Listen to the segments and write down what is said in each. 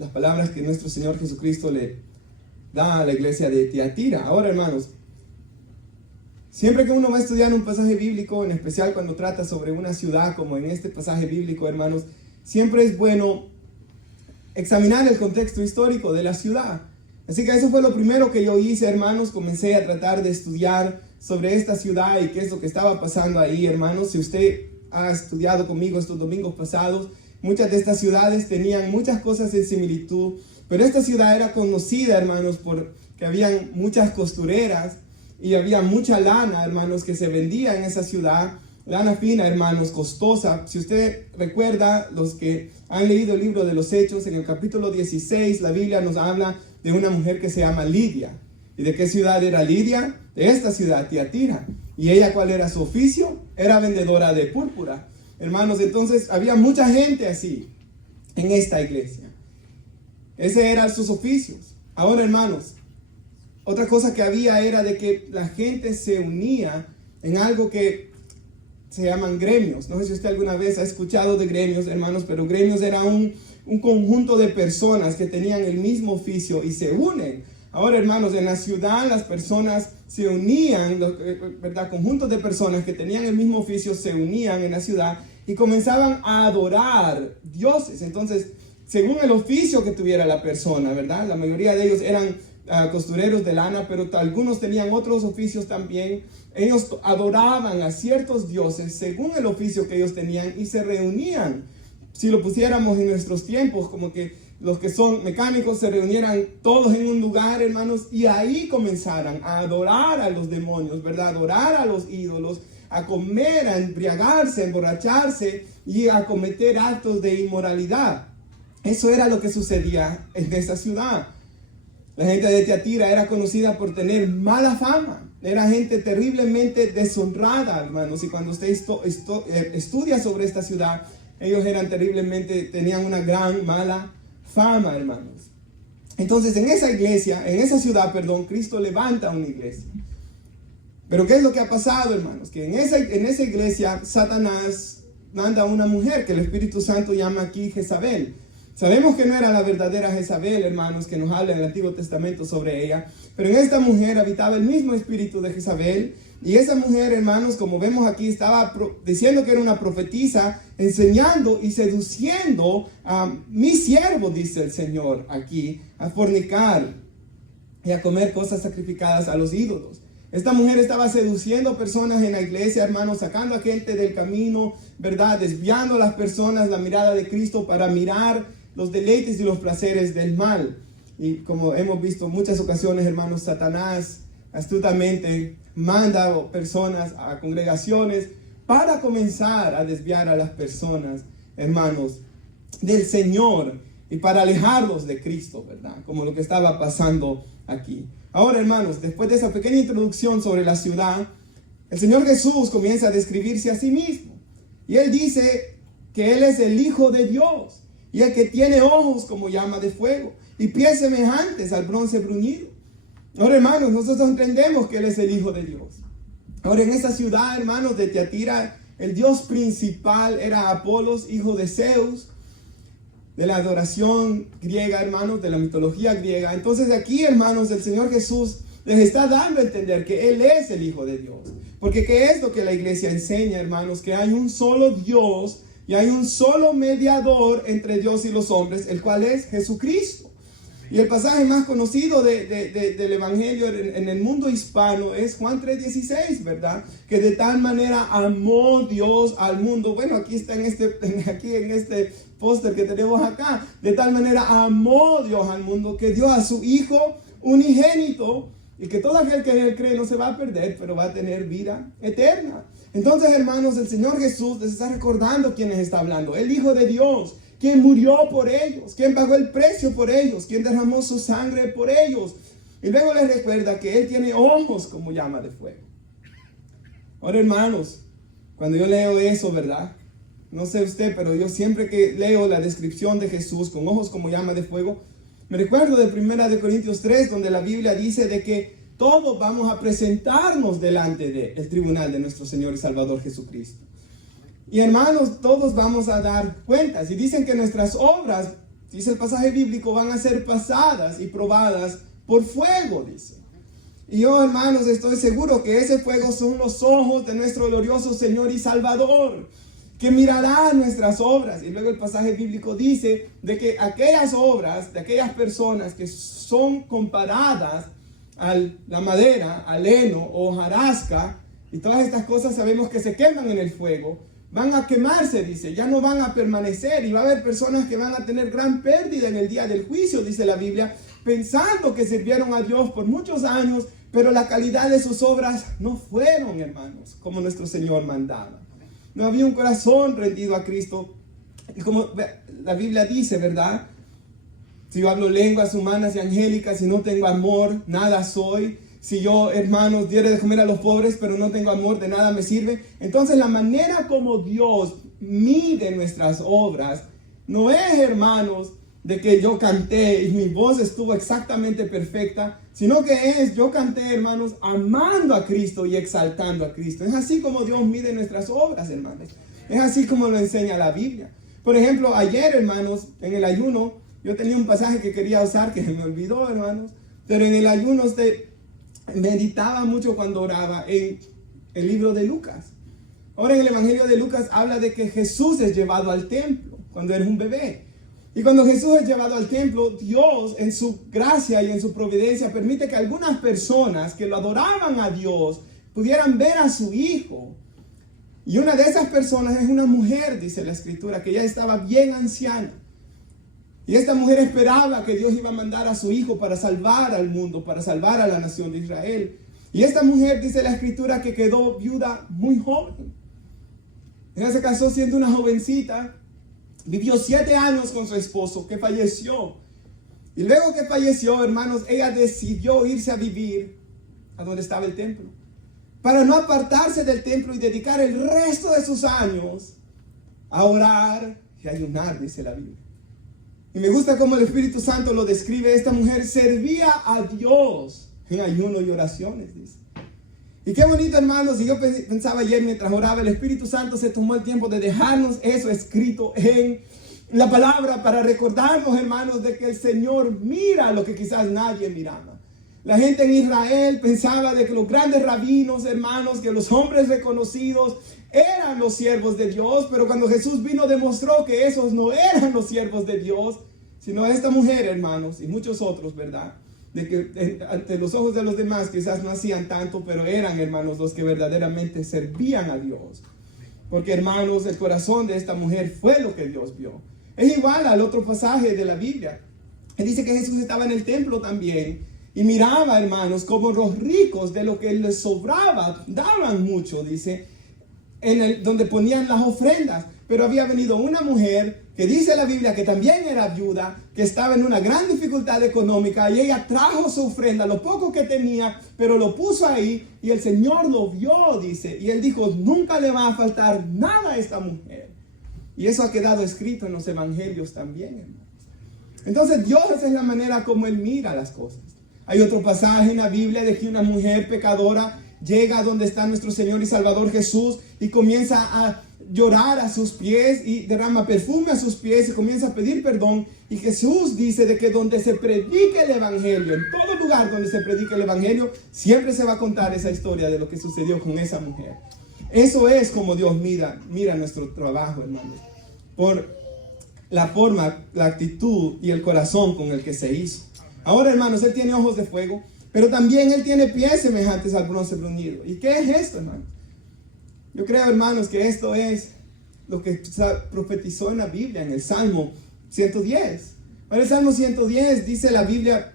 las palabras que nuestro Señor Jesucristo le da a la iglesia de Tiatira. Ahora, hermanos, siempre que uno va a estudiar un pasaje bíblico, en especial cuando trata sobre una ciudad, como en este pasaje bíblico, hermanos, siempre es bueno examinar el contexto histórico de la ciudad. Así que eso fue lo primero que yo hice, hermanos. Comencé a tratar de estudiar sobre esta ciudad y qué es lo que estaba pasando ahí, hermanos. Si usted ha estudiado conmigo estos domingos pasados, muchas de estas ciudades tenían muchas cosas en similitud, pero esta ciudad era conocida, hermanos, porque habían muchas costureras y había mucha lana, hermanos, que se vendía en esa ciudad. Lana fina, hermanos, costosa. Si usted recuerda, los que han leído el libro de los Hechos, en el capítulo 16, la Biblia nos habla de una mujer que se llama Lidia. ¿Y de qué ciudad era Lidia? De esta ciudad, Tiatira. ¿Y ella cuál era su oficio? Era vendedora de púrpura. Hermanos, entonces había mucha gente así en esta iglesia. Ese eran sus oficios. Ahora, hermanos, otra cosa que había era de que la gente se unía en algo que se llaman gremios. No sé si usted alguna vez ha escuchado de gremios, hermanos, pero gremios era un conjunto de personas que tenían el mismo oficio y se unen. Ahora, hermanos, en la ciudad las personas se unían, ¿verdad? Conjuntos de personas que tenían el mismo oficio se unían en la ciudad y comenzaban a adorar dioses. Entonces, según el oficio que tuviera la persona, ¿verdad? La mayoría de ellos eran costureros de lana, pero algunos tenían otros oficios también. Ellos adoraban a ciertos dioses según el oficio que ellos tenían y se reunían. Si lo pusiéramos en nuestros tiempos, como que los que son mecánicos se reunieran todos en un lugar, hermanos, y ahí comenzaran a adorar a los demonios, ¿verdad? A adorar a los ídolos, a comer, a embriagarse, a emborracharse y a cometer actos de inmoralidad. Eso era lo que sucedía en esa ciudad. La gente de Tiatira era conocida por tener mala fama. Era gente terriblemente deshonrada, hermanos. Y cuando usted estudia sobre esta ciudad, ellos tenían una gran mala fama, hermanos. Entonces, en esa ciudad, Cristo levanta una iglesia. Pero ¿qué es lo que ha pasado, hermanos? Que en esa iglesia, Satanás manda a una mujer que el Espíritu Santo llama aquí Jezabel. Sabemos que no era la verdadera Jezabel, hermanos, que nos habla en el Antiguo Testamento sobre ella, pero en esta mujer habitaba el mismo espíritu de Jezabel, y esa mujer, hermanos, como vemos aquí, estaba diciendo que era una profetisa, enseñando y seduciendo a mi siervo, dice el Señor aquí, a fornicar y a comer cosas sacrificadas a los ídolos. Esta mujer estaba seduciendo personas en la iglesia, hermanos, sacando a gente del camino, ¿verdad? Desviando a las personas la mirada de Cristo para mirar los deleites y los placeres del mal. Y como hemos visto en muchas ocasiones, hermanos, Satanás astutamente manda a personas, a congregaciones, para comenzar a desviar a las personas, hermanos, del Señor y para alejarlos de Cristo, ¿verdad? Como lo que estaba pasando aquí. Ahora, hermanos, después de esa pequeña introducción sobre la ciudad, el Señor Jesús comienza a describirse a sí mismo. Y Él dice que Él es el Hijo de Dios. Y el que tiene ojos como llama de fuego y pies semejantes al bronce bruñido. Ahora, hermanos, nosotros entendemos que Él es el Hijo de Dios. Ahora, en esa ciudad, hermanos, de Tiatira, el Dios principal era Apolos, hijo de Zeus, de la adoración griega, hermanos, de la mitología griega. Entonces aquí, hermanos, el Señor Jesús les está dando a entender que Él es el Hijo de Dios. Porque ¿qué es lo que la iglesia enseña, hermanos? Que hay un solo Dios y hay un solo mediador entre Dios y los hombres, el cual es Jesucristo. Y el pasaje más conocido del Evangelio en el mundo hispano es Juan 3:16, ¿verdad? Que de tal manera amó Dios al mundo. Bueno, aquí está en este póster que tenemos acá. De tal manera amó Dios al mundo que dio a su Hijo unigénito, y que todo aquel que en Él cree no se va a perder, pero va a tener vida eterna. Entonces, hermanos, el Señor Jesús les está recordando quién les está hablando. El Hijo de Dios, quien murió por ellos, quien pagó el precio por ellos, quien derramó su sangre por ellos. Y luego les recuerda que Él tiene ojos como llama de fuego. Ahora, hermanos, cuando yo leo eso, ¿verdad? No sé usted, pero yo siempre que leo la descripción de Jesús con ojos como llama de fuego, me recuerdo de 1 Corintios 3, donde la Biblia dice de que todos vamos a presentarnos delante del tribunal de nuestro Señor y Salvador Jesucristo. Y hermanos, todos vamos a dar cuentas. Y dicen que nuestras obras dice el pasaje bíblico, van a ser pasadas y probadas por fuego, dice. Y yo, hermanos, estoy seguro que ese fuego son los ojos de nuestro glorioso Señor y Salvador, que mirará nuestras obras. Y luego el pasaje bíblico dice de que aquellas obras de aquellas personas que son comparadas a la madera, al heno o hojarasca, y todas estas cosas sabemos que se queman en el fuego, van a quemarse, dice, ya no van a permanecer, y va a haber personas que van a tener gran pérdida en el día del juicio, dice la Biblia, pensando que sirvieron a Dios por muchos años, pero la calidad de sus obras no fueron, hermanos, como nuestro Señor mandaba. No había un corazón rendido a Cristo. Y como la Biblia dice, ¿verdad? Si yo hablo lenguas humanas y angélicas y no tengo amor, nada soy. Si yo, hermanos, diere de comer a los pobres, pero no tengo amor, de nada me sirve. Entonces la manera como Dios mide nuestras obras no es, hermanos, de que yo canté y mi voz estuvo exactamente perfecta, sino que es, yo canté, hermanos, amando a Cristo y exaltando a Cristo. Es así como Dios mide nuestras obras, hermanos. Es así como lo enseña la Biblia. Por ejemplo, ayer, hermanos, en el ayuno, yo tenía un pasaje que quería usar, que se me olvidó, hermanos, pero en el ayuno meditaba mucho cuando oraba en el libro de Lucas. Ahora en el Evangelio de Lucas habla de que Jesús es llevado al templo cuando era un bebé. Y cuando Jesús es llevado al templo, Dios en su gracia y en su providencia permite que algunas personas que lo adoraban a Dios pudieran ver a su hijo. Y una de esas personas es una mujer, dice la Escritura, que ya estaba bien anciana. Y esta mujer esperaba que Dios iba a mandar a su hijo para salvar al mundo, para salvar a la nación de Israel. Y esta mujer, dice la Escritura, que quedó viuda muy joven. Ella se casó siendo una jovencita. Vivió 7 años con su esposo, que falleció. Y luego que falleció, hermanos, ella decidió irse a vivir a donde estaba el templo, para no apartarse del templo y dedicar el resto de sus años a orar y ayunar, dice la Biblia. Y me gusta cómo el Espíritu Santo lo describe. Esta mujer servía a Dios en ayuno y oraciones, dice. Y qué bonito, hermanos. Y yo pensaba ayer mientras oraba, el Espíritu Santo se tomó el tiempo de dejarnos eso escrito en la palabra para recordarnos, hermanos, de que el Señor mira lo que quizás nadie miraba. La gente en Israel pensaba de que los grandes rabinos, hermanos, que los hombres reconocidos eran los siervos de Dios, pero cuando Jesús vino demostró que esos no eran los siervos de Dios, sino esta mujer, hermanos, y muchos otros, ¿verdad? De que ante los ojos de los demás quizás no hacían tanto, pero eran, hermanos, los que verdaderamente servían a Dios. Porque, hermanos, el corazón de esta mujer fue lo que Dios vio. Es igual al otro pasaje de la Biblia. Él dice que Jesús estaba en el templo también y miraba, hermanos, como los ricos de lo que les sobraba daban mucho, dice, donde ponían las ofrendas. Pero había venido una mujer que dice la Biblia que también era viuda, que estaba en una gran dificultad económica, y ella trajo su ofrenda, lo poco que tenía, pero lo puso ahí, y el Señor lo vio, dice, y Él dijo, nunca le va a faltar nada a esta mujer. Y eso ha quedado escrito en los evangelios también, hermanos. Entonces Dios es la manera como Él mira las cosas. Hay otro pasaje en la Biblia de que una mujer pecadora llega a donde está nuestro Señor y Salvador Jesús y comienza a llorar a sus pies y derrama perfume a sus pies y comienza a pedir perdón. Y Jesús dice de que donde se predique el evangelio, en todo lugar donde se predique el evangelio, siempre se va a contar esa historia de lo que sucedió con esa mujer. Eso es como Dios mira nuestro trabajo, hermanos, por la forma, la actitud y el corazón con el que se hizo. Ahora, hermanos, Él tiene ojos de fuego, pero también Él tiene pies semejantes al bronce bruñido. ¿Y qué es esto, hermanos? Yo creo, hermanos, que esto es lo que profetizó en la Biblia, en el Salmo 110. En el Salmo 110 dice la Biblia,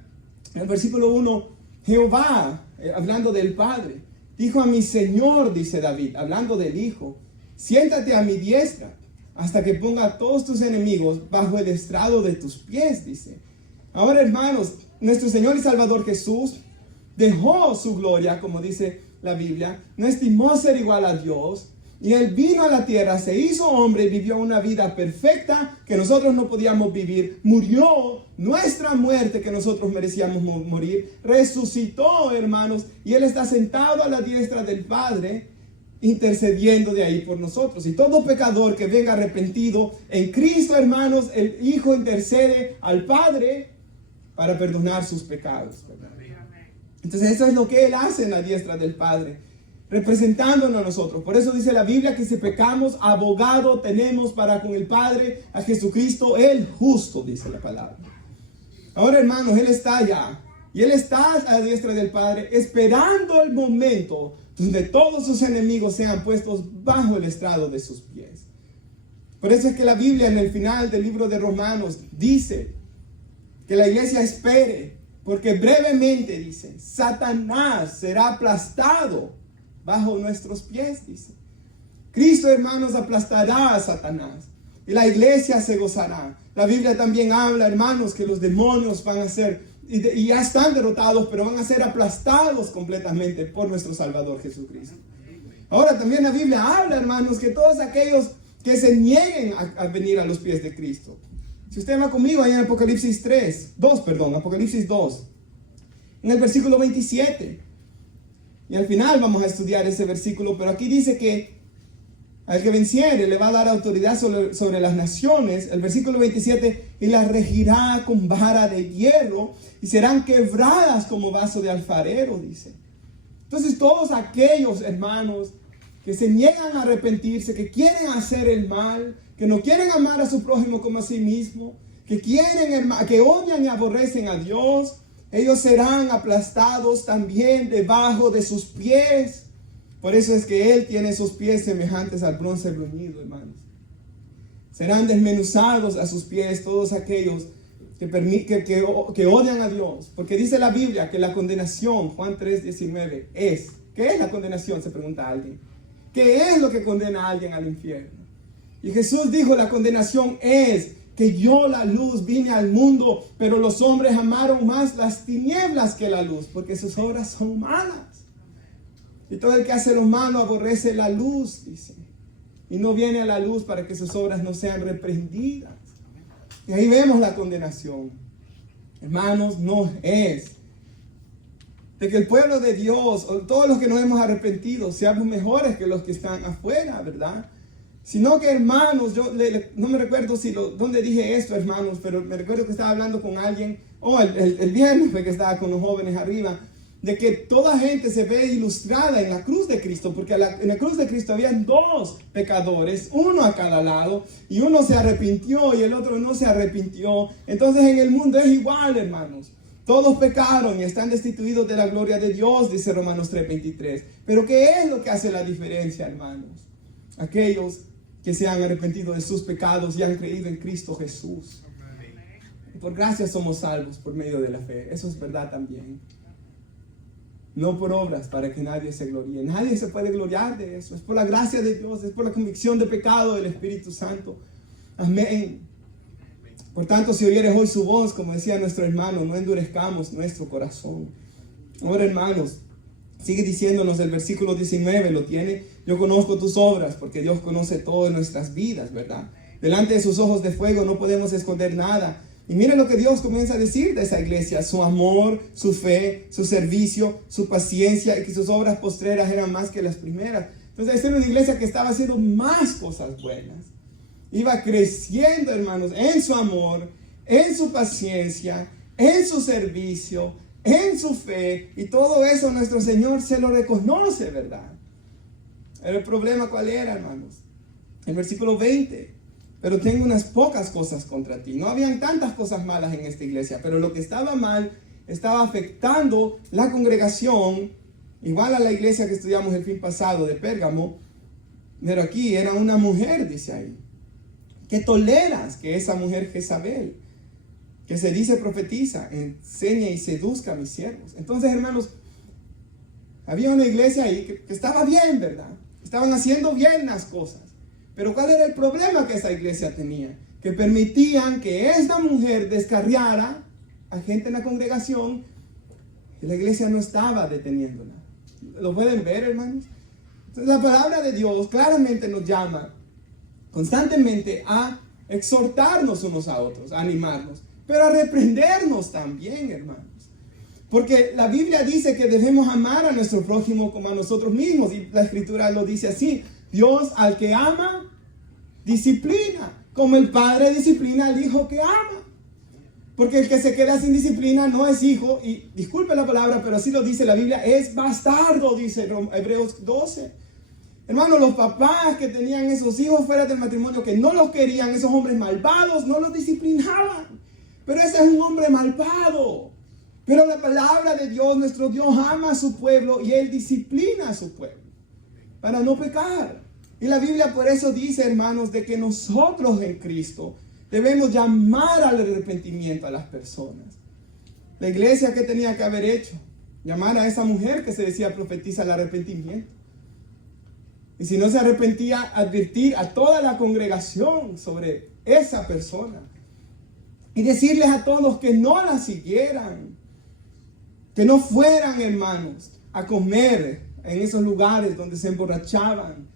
en el versículo 1, Jehová, hablando del Padre, dijo a mi Señor, dice David, hablando del Hijo, siéntate a mi diestra, hasta que ponga a todos tus enemigos bajo el estrado de tus pies, dice. Ahora, hermanos, nuestro Señor y Salvador Jesús dejó su gloria, como dice la Biblia, no estimó ser igual a Dios, y Él vino a la tierra, se hizo hombre y vivió una vida perfecta que nosotros no podíamos vivir, murió nuestra muerte que nosotros merecíamos morir, resucitó, hermanos, y Él está sentado a la diestra del Padre, intercediendo de ahí por nosotros. Y todo pecador que venga arrepentido en Cristo, hermanos, el Hijo intercede al Padre para perdonar sus pecados, ¿verdad? Entonces eso es lo que Él hace en la diestra del Padre, representándonos a nosotros. Por eso dice la Biblia que si pecamos, abogado tenemos para con el Padre, a Jesucristo el justo, dice la palabra. Ahora, hermanos, Él está allá. Y Él está a la diestra del Padre, esperando el momento donde todos sus enemigos sean puestos bajo el estrado de sus pies. Por eso es que la Biblia en el final del libro de Romanos dice que la iglesia espere, porque brevemente dice, Satanás será aplastado bajo nuestros pies, dice. Cristo, hermanos, aplastará a Satanás y la iglesia se gozará. La Biblia también habla, hermanos, que los demonios van a ser, y ya están derrotados, pero van a ser aplastados completamente por nuestro Salvador Jesucristo. Ahora también la Biblia habla, hermanos, que todos aquellos que se nieguen a venir a los pies de Cristo. Si usted va conmigo ahí en Apocalipsis 2, en el versículo 27. Y al final vamos a estudiar ese versículo, pero aquí dice que al que venciere le va a dar autoridad sobre las naciones. El versículo 27, y las regirá con vara de hierro y serán quebradas como vaso de alfarero, dice. Entonces todos aquellos, hermanos, que se niegan a arrepentirse, que quieren hacer el mal, que no quieren amar a su prójimo como a sí mismo, que odian y aborrecen a Dios, ellos serán aplastados también debajo de sus pies. Por eso es que Él tiene sus pies semejantes al bronce bruñido, hermanos. Serán desmenuzados a sus pies todos aquellos que odian a Dios. Porque dice la Biblia que la condenación, Juan 3:19, es. ¿Qué es la condenación? Se pregunta alguien. ¿Qué es lo que condena a alguien al infierno? Y Jesús dijo, la condenación es que yo, la luz, vine al mundo, pero los hombres amaron más las tinieblas que la luz, porque sus obras son malas. Y todo el que hace lo malo aborrece la luz, dice, y no viene a la luz para que sus obras no sean reprendidas. Y ahí vemos la condenación. Hermanos, no es de que el pueblo de Dios, o todos los que nos hemos arrepentido, seamos mejores que los que están afuera, ¿verdad? Sino que, hermanos, yo no me recuerdo dónde dije esto, hermanos, pero me recuerdo que estaba hablando con alguien, el viernes fue que estaba con los jóvenes arriba, de que toda gente se ve ilustrada en la cruz de Cristo, porque en la cruz de Cristo habían dos pecadores, uno a cada lado, y uno se arrepintió y el otro no se arrepintió. Entonces en el mundo es igual, hermanos. Todos pecaron y están destituidos de la gloria de Dios, dice Romanos 3:23. Pero ¿qué es lo que hace la diferencia, hermanos? Aquellos que se han arrepentido de sus pecados y han creído en Cristo Jesús. Y por gracia somos salvos por medio de la fe. Eso es verdad también. No por obras para que nadie se gloríe. Nadie se puede gloriar de eso. Es por la gracia de Dios, es por la convicción de pecado del Espíritu Santo. Amén. Por tanto, si oyeres hoy su voz, como decía nuestro hermano, no endurezcamos nuestro corazón. Ahora, hermanos, sigue diciéndonos el versículo 19, lo tiene. Yo conozco tus obras, porque Dios conoce todo en nuestras vidas, ¿verdad? Delante de sus ojos de fuego no podemos esconder nada. Y miren lo que Dios comienza a decir de esa iglesia: su amor, su fe, su servicio, su paciencia, y que sus obras postreras eran más que las primeras. Entonces, esta era una iglesia que estaba haciendo más cosas buenas. Iba creciendo, hermanos, en su amor, en su paciencia, en su servicio, en su fe, y todo eso nuestro Señor se lo reconoce, ¿verdad? El problema, ¿cuál era, hermanos? El versículo 20. Pero tengo unas pocas cosas contra ti. No habían tantas cosas malas en esta iglesia, pero lo que estaba mal estaba afectando la congregación, igual a la iglesia que estudiamos el fin pasado de Pérgamo. Pero aquí era una mujer, dice ahí, que toleras que esa mujer Jezabel, que se dice profetiza, enseñe y seduzca a mis siervos. Entonces, hermanos, había una iglesia ahí que estaba bien, ¿verdad? Estaban haciendo bien las cosas. Pero ¿cuál era el problema que esa iglesia tenía? Que permitían que esta mujer descarriara a gente en la congregación y la iglesia no estaba deteniéndola. ¿Lo pueden ver, hermanos? Entonces, la palabra de Dios claramente nos llama constantemente a exhortarnos unos a otros, a animarnos, pero a reprendernos también, hermanos. Porque la Biblia dice que debemos amar a nuestro prójimo como a nosotros mismos. Y la Escritura lo dice así. Dios al que ama, disciplina. Como el padre disciplina al hijo que ama. Porque el que se queda sin disciplina no es hijo. Y disculpe la palabra, pero así lo dice la Biblia. Es bastardo, dice Hebreos 12. Hermanos, los papás que tenían esos hijos fuera del matrimonio, que no los querían, esos hombres malvados, no los disciplinaban. Pero ese es un hombre malvado. Pero la palabra de Dios, nuestro Dios, ama a su pueblo y Él disciplina a su pueblo para no pecar. Y la Biblia por eso dice, hermanos, de que nosotros en Cristo debemos llamar al arrepentimiento a las personas. La iglesia, ¿qué tenía que haber hecho? Llamar a esa mujer que se decía profetiza al arrepentimiento. Y si no se arrepentía, advertir a toda la congregación sobre esa persona. Y decirles a todos que no la siguieran. Que no fueran, hermanos, a comer en esos lugares donde se emborrachaban.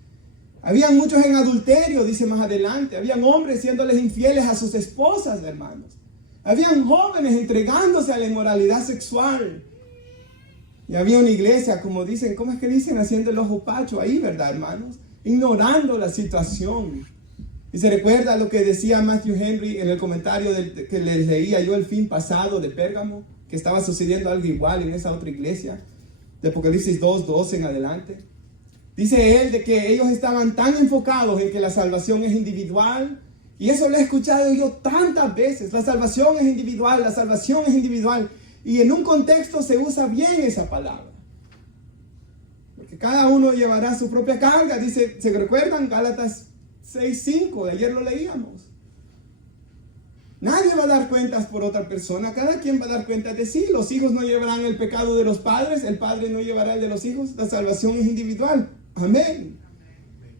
Habían muchos en adulterio, dice más adelante. Habían hombres siéndoles infieles a sus esposas, hermanos. Habían jóvenes entregándose a la inmoralidad sexual. Y había una iglesia, como dicen, ¿cómo es que dicen? Haciendo el ojo pacho ahí, ¿verdad, hermanos? Ignorando la situación. Y se recuerda lo que decía Matthew Henry en el comentario que les leía yo el fin pasado de Pérgamo, que estaba sucediendo algo igual en esa otra iglesia, de Apocalipsis 2:12 en adelante. Dice él de que ellos estaban tan enfocados en que la salvación es individual, y eso lo he escuchado yo tantas veces. La salvación es individual, la salvación es individual. Y en un contexto se usa bien esa palabra. Porque cada uno llevará su propia carga. Dice, ¿se recuerdan? Gálatas 6:5, de ayer lo leíamos. Nadie va a dar cuentas por otra persona. Cada quien va a dar cuentas de sí. Los hijos no llevarán el pecado de los padres. El padre no llevará el de los hijos. La salvación es individual. Amén.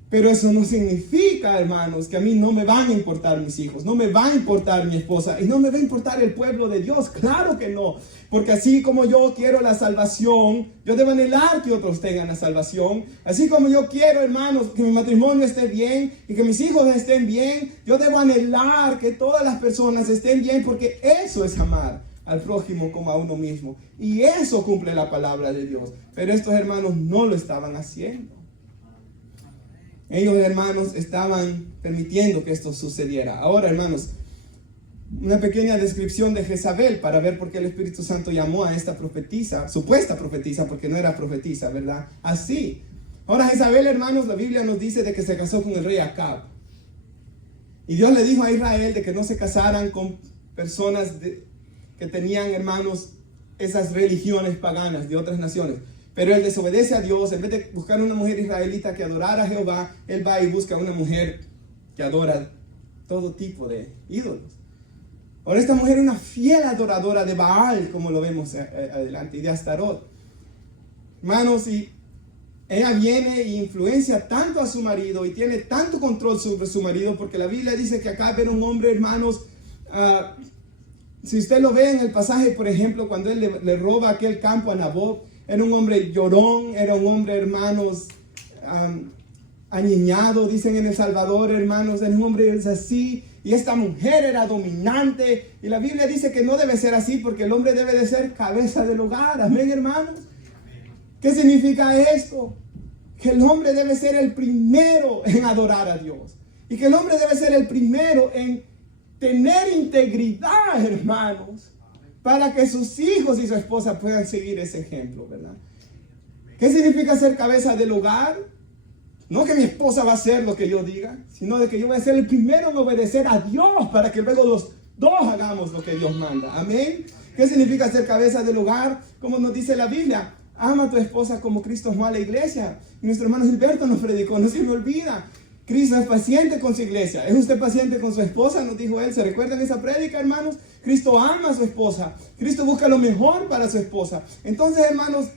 Pero eso no significa, hermanos, que a mí no me van a importar mis hijos, no me va a importar mi esposa y no me va a importar el pueblo de Dios. Claro que no. Porque así como yo quiero la salvación, yo debo anhelar que otros tengan la salvación. Así como yo quiero, hermanos, que mi matrimonio esté bien y que mis hijos estén bien, yo debo anhelar que todas las personas estén bien, porque eso es amar al prójimo como a uno mismo. Y eso cumple la palabra de Dios. Pero estos hermanos no lo estaban haciendo. Ellos, hermanos, estaban permitiendo que esto sucediera. Ahora, hermanos, una pequeña descripción de Jezabel para ver por qué el Espíritu Santo llamó a esta profetisa, supuesta profetisa, porque no era profetisa, ¿verdad? Así. Ahora, Jezabel, hermanos, la Biblia nos dice de que se casó con el rey Acab. Y Dios le dijo a Israel de que no se casaran con personas que tenían, hermanos, esas religiones paganas de otras naciones. Pero él desobedece a Dios. En vez de buscar una mujer israelita que adorara a Jehová, él va y busca una mujer que adora todo tipo de ídolos. Ahora esta mujer es una fiel adoradora de Baal, como lo vemos adelante, y de Astarot. Hermanos, y ella viene e influencia tanto a su marido y tiene tanto control sobre su marido, porque la Biblia dice que acá era un hombre, hermanos, si usted lo ve en el pasaje, por ejemplo, cuando él le roba aquel campo a Nabot, era un hombre llorón, era un hombre, hermanos, añeñado, dicen en El Salvador, hermanos, era un hombre así. Y esta mujer era dominante. Y la Biblia dice que no debe ser así, porque el hombre debe de ser cabeza del hogar. Amén, hermanos. ¿Qué significa esto? Que el hombre debe ser el primero en adorar a Dios. Y que el hombre debe ser el primero en tener integridad, hermanos, para que sus hijos y su esposa puedan seguir ese ejemplo, ¿verdad? ¿Qué significa ser cabeza del hogar? No que mi esposa va a hacer lo que yo diga, sino de que yo voy a ser el primero en obedecer a Dios para que luego los dos hagamos lo que Dios manda. Amén. ¿Qué significa ser cabeza del hogar? Como nos dice la Biblia, ama a tu esposa como Cristo amó a la iglesia. Y nuestro hermano Gilberto nos predicó, no se me olvida. Cristo es paciente con su iglesia. ¿Es usted paciente con su esposa? Nos dijo él. ¿Se recuerdan esa prédica, hermanos? Cristo ama a su esposa. Cristo busca lo mejor para su esposa. Entonces, hermanos,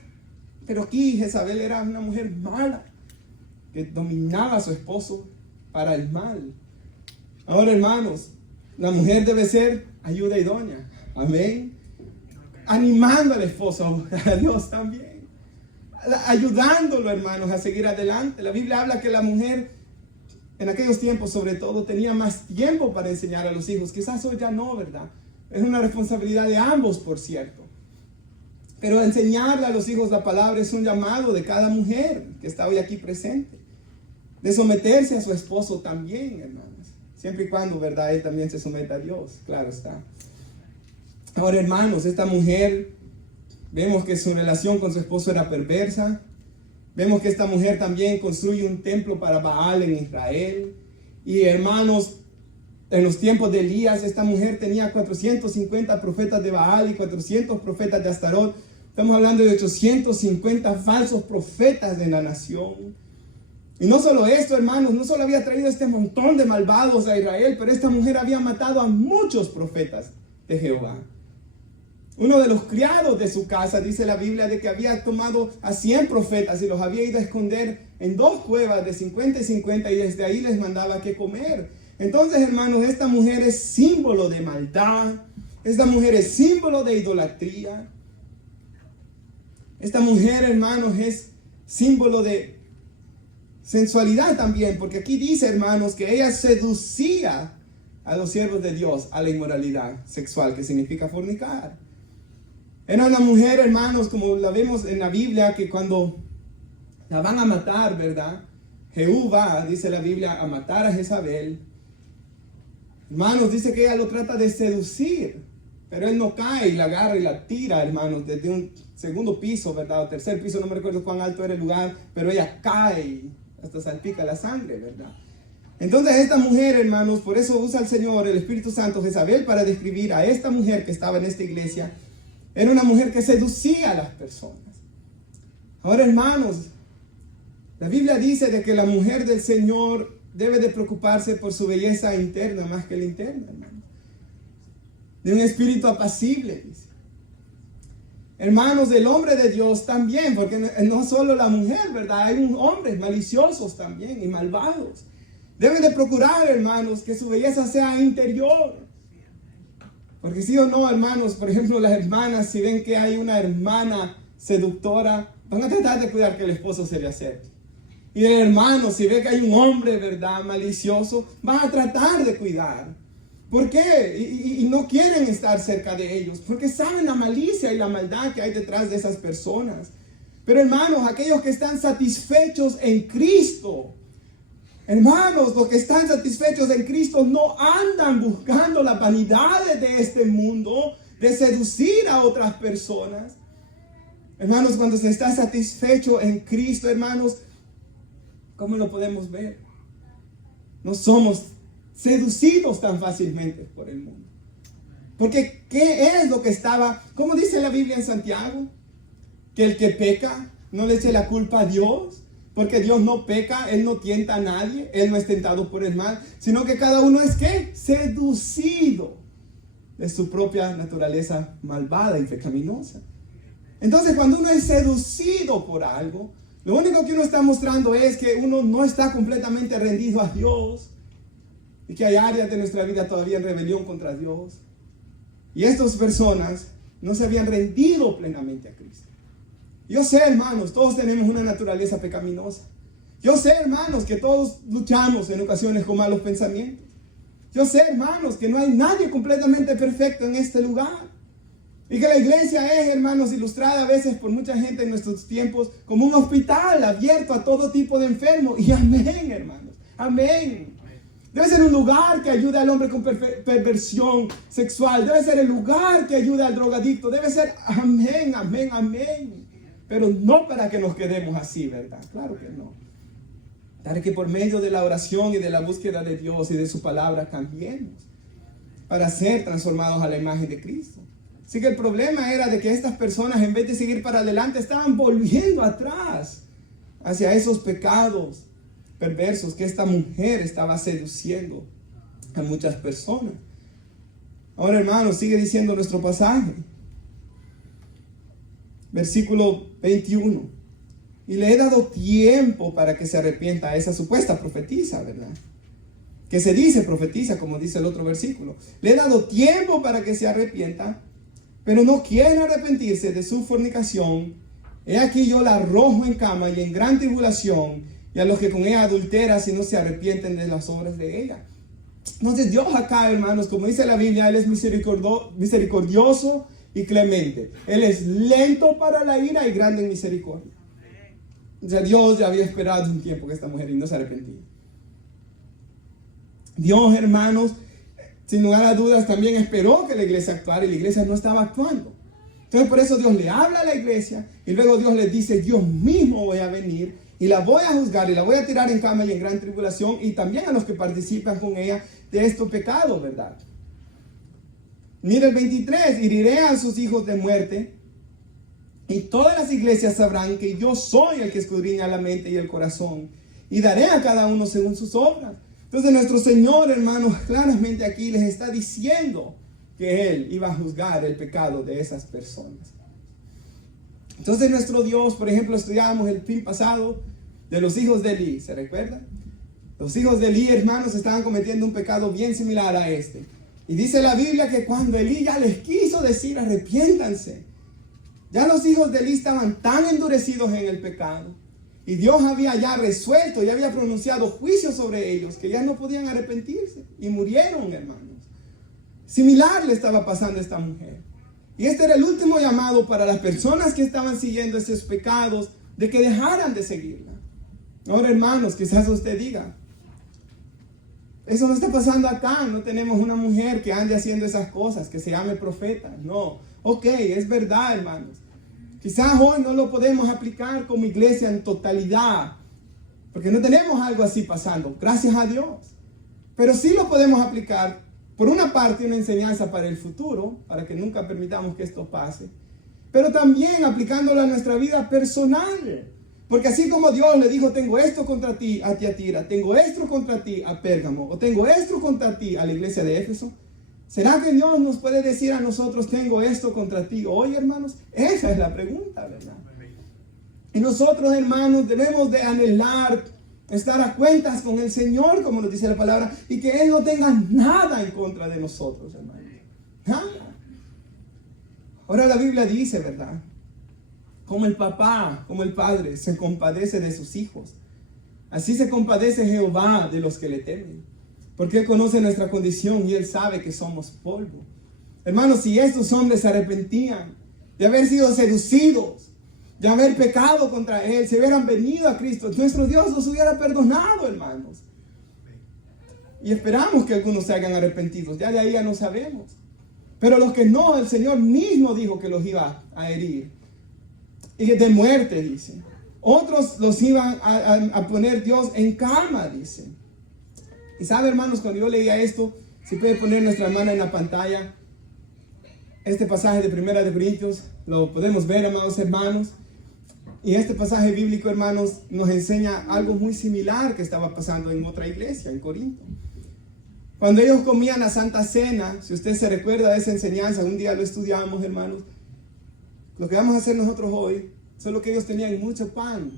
pero aquí Jezabel era una mujer mala, que dominaba a su esposo para el mal. Ahora, hermanos, la mujer debe ser ayuda idónea. Amén. Animando al esposo, a Dios también. Ayudándolo, hermanos, a seguir adelante. La Biblia habla que la mujer en aquellos tiempos, sobre todo, tenía más tiempo para enseñar a los hijos. Quizás hoy ya no, ¿verdad? Es una responsabilidad de ambos, por cierto. Pero enseñarle a los hijos la palabra es un llamado de cada mujer que está hoy aquí presente. De someterse a su esposo también, hermanos. Siempre y cuando, ¿verdad?, él también se someta a Dios, claro está. Ahora, hermanos, esta mujer, vemos que su relación con su esposo era perversa. Vemos que esta mujer también construye un templo para Baal en Israel. Y hermanos, en los tiempos de Elías, esta mujer tenía 450 profetas de Baal y 400 profetas de Astarot. Estamos hablando de 850 falsos profetas de la nación. Y no solo esto, hermanos, no solo había traído este montón de malvados a Israel, pero esta mujer había matado a muchos profetas de Jehová. Uno de los criados de su casa, dice la Biblia, de que había tomado a 100 profetas y los había ido a esconder en 2 cuevas de 50 y 50 y desde ahí les mandaba que comer. Entonces, hermanos, esta mujer es símbolo de maldad. Esta mujer es símbolo de idolatría. Esta mujer, hermanos, es símbolo de sensualidad también, porque aquí dice, hermanos, que ella seducía a los siervos de Dios a la inmoralidad sexual, que significa fornicar. Era una mujer, hermanos, como la vemos en la Biblia, que cuando la van a matar, ¿verdad? Jehú va, dice la Biblia, a matar a Jezabel. Hermanos, dice que ella lo trata de seducir, pero él no cae y la agarra y la tira, hermanos, desde un segundo piso, ¿verdad? O tercer piso, no me recuerdo cuán alto era el lugar, pero ella cae y hasta salpica la sangre, ¿verdad? Entonces esta mujer, hermanos, por eso usa el Señor, el Espíritu Santo, Jezabel, para describir a esta mujer que estaba en esta iglesia. Era una mujer que seducía a las personas. Ahora, hermanos, la Biblia dice de que la mujer del Señor debe de preocuparse por su belleza interna más que la interna, hermanos. De un espíritu apacible, dice. Hermanos, el hombre de Dios también, porque no solo la mujer, ¿verdad? Hay hombres maliciosos también y malvados. Deben de procurar, hermanos, que su belleza sea interior. Porque sí o no, hermanos, por ejemplo, las hermanas, si ven que hay una hermana seductora, van a tratar de cuidar que el esposo se le acerque. Y el hermano, si ve que hay un hombre, ¿verdad?, malicioso, van a tratar de cuidar. ¿Por qué? Y no quieren estar cerca de ellos, porque saben la malicia y la maldad que hay detrás de esas personas. Pero hermanos, aquellos que están satisfechos en Cristo, hermanos, los que están satisfechos en Cristo no andan buscando las vanidades de este mundo, de seducir a otras personas. Hermanos, cuando se está satisfecho en Cristo, hermanos, ¿cómo lo podemos ver? No somos seducidos tan fácilmente por el mundo. Porque ¿qué es lo que estaba? ¿Cómo dice la Biblia en Santiago? Que el que peca no le eche la culpa a Dios. Porque Dios no peca, Él no tienta a nadie, Él no es tentado por el mal, sino que cada uno es ¿qué? Seducido de su propia naturaleza malvada y pecaminosa. Entonces, cuando uno es seducido por algo, lo único que uno está mostrando es que uno no está completamente rendido a Dios y que hay áreas de nuestra vida todavía en rebelión contra Dios. Y estas personas no se habían rendido plenamente a Cristo. Yo sé, hermanos, todos tenemos una naturaleza pecaminosa. Yo sé, hermanos, que todos luchamos en ocasiones con malos pensamientos. Yo sé, hermanos, que no hay nadie completamente perfecto en este lugar. Y que la iglesia es, hermanos, ilustrada a veces por mucha gente en nuestros tiempos como un hospital abierto a todo tipo de enfermos. Y amén, hermanos, amén. Debe ser un lugar que ayude al hombre con perversión sexual. Debe ser el lugar que ayude al drogadicto. Debe ser, amén, amén, amén. Pero no para que nos quedemos así, ¿verdad? Claro que no. Para que por medio de la oración y de la búsqueda de Dios y de su palabra cambiemos. Para ser transformados a la imagen de Cristo. Así que el problema era de que estas personas, en vez de seguir para adelante, estaban volviendo atrás hacia esos pecados perversos que esta mujer estaba seduciendo a muchas personas. Ahora, hermanos, sigue diciendo nuestro pasaje. Versículo 21. Y le he dado tiempo para que se arrepienta a esa supuesta profetisa, ¿verdad? Que se dice profetiza, como dice el otro versículo. Le he dado tiempo para que se arrepienta, pero no quiere arrepentirse de su fornicación. He aquí yo la arrojo en cama y en gran tribulación, y a los que con ella adulteran si no se arrepienten de las obras de ella. Entonces Dios acá, hermanos, como dice la Biblia, Él es misericordioso y clemente. Él es lento para la ira y grande en misericordia. O sea, Dios ya había esperado un tiempo que esta mujer y no se arrepentía. Dios, hermanos, sin lugar a dudas, también esperó que la iglesia actuara y la iglesia no estaba actuando. Entonces, por eso Dios le habla a la iglesia y luego Dios les dice: yo mismo voy a venir y la voy a juzgar y la voy a tirar en cama y en gran tribulación, y también a los que participan con ella de estos pecados, ¿verdad? Mira el 23: heriré a sus hijos de muerte, y todas las iglesias sabrán que yo soy el que escudriña la mente y el corazón, y daré a cada uno según sus obras. Entonces nuestro Señor, hermanos, claramente aquí les está diciendo que Él iba a juzgar el pecado de esas personas. Entonces nuestro Dios, por ejemplo, estudiábamos el fin pasado de los hijos de Elí, ¿se recuerdan? Los hijos de Elí, hermanos, estaban cometiendo un pecado bien similar a este. Y dice la Biblia que cuando Elí ya les quiso decir arrepiéntanse, ya los hijos de Elí estaban tan endurecidos en el pecado, y Dios había ya resuelto y había pronunciado juicio sobre ellos, que ya no podían arrepentirse y murieron, hermanos. Similar le estaba pasando a esta mujer. Y este era el último llamado para las personas que estaban siguiendo esos pecados, de que dejaran de seguirla. Ahora, hermanos, quizás usted diga: eso no está pasando acá, no tenemos una mujer que ande haciendo esas cosas, que se llame profeta. No, ok, es verdad, hermanos. Quizás hoy no lo podemos aplicar como iglesia en totalidad, porque no tenemos algo así pasando, gracias a Dios. Pero sí lo podemos aplicar, por una parte, una enseñanza para el futuro, para que nunca permitamos que esto pase, pero también aplicándolo a nuestra vida personal. Porque así como Dios le dijo: tengo esto contra ti a Tiatira, tengo esto contra ti a Pérgamo, o tengo esto contra ti a la iglesia de Éfeso, ¿será que Dios nos puede decir a nosotros: tengo esto contra ti hoy, hermanos? Esa es la pregunta, ¿verdad? Y nosotros, hermanos, debemos de anhelar estar a cuentas con el Señor, como nos dice la palabra, y que Él no tenga nada en contra de nosotros, hermanos. Nada. Ahora la Biblia dice, ¿verdad?, como el papá, como el padre se compadece de sus hijos, así se compadece Jehová de los que le temen, porque Él conoce nuestra condición y Él sabe que somos polvo. Hermanos, si estos hombres se arrepentían de haber sido seducidos, de haber pecado contra Él, si hubieran venido a Cristo, nuestro Dios los hubiera perdonado, hermanos. Y esperamos que algunos se hayan arrepentido, ya de ahí ya no sabemos. Pero los que no, el Señor mismo dijo que los iba a herir. Y de muerte, dice. Otros los iban a poner Dios en cama, dice. Y sabe, hermanos, cuando yo leía esto, si puede poner nuestra mano en la pantalla, este pasaje de 1 de Corintios, lo podemos ver, amados hermanos. Y este pasaje bíblico, hermanos, nos enseña algo muy similar que estaba pasando en otra iglesia, en Corinto. Cuando ellos comían la Santa Cena, si usted se recuerda de esa enseñanza, un día lo estudiamos, hermanos. Lo que vamos a hacer nosotros hoy, solo que ellos tenían mucho pan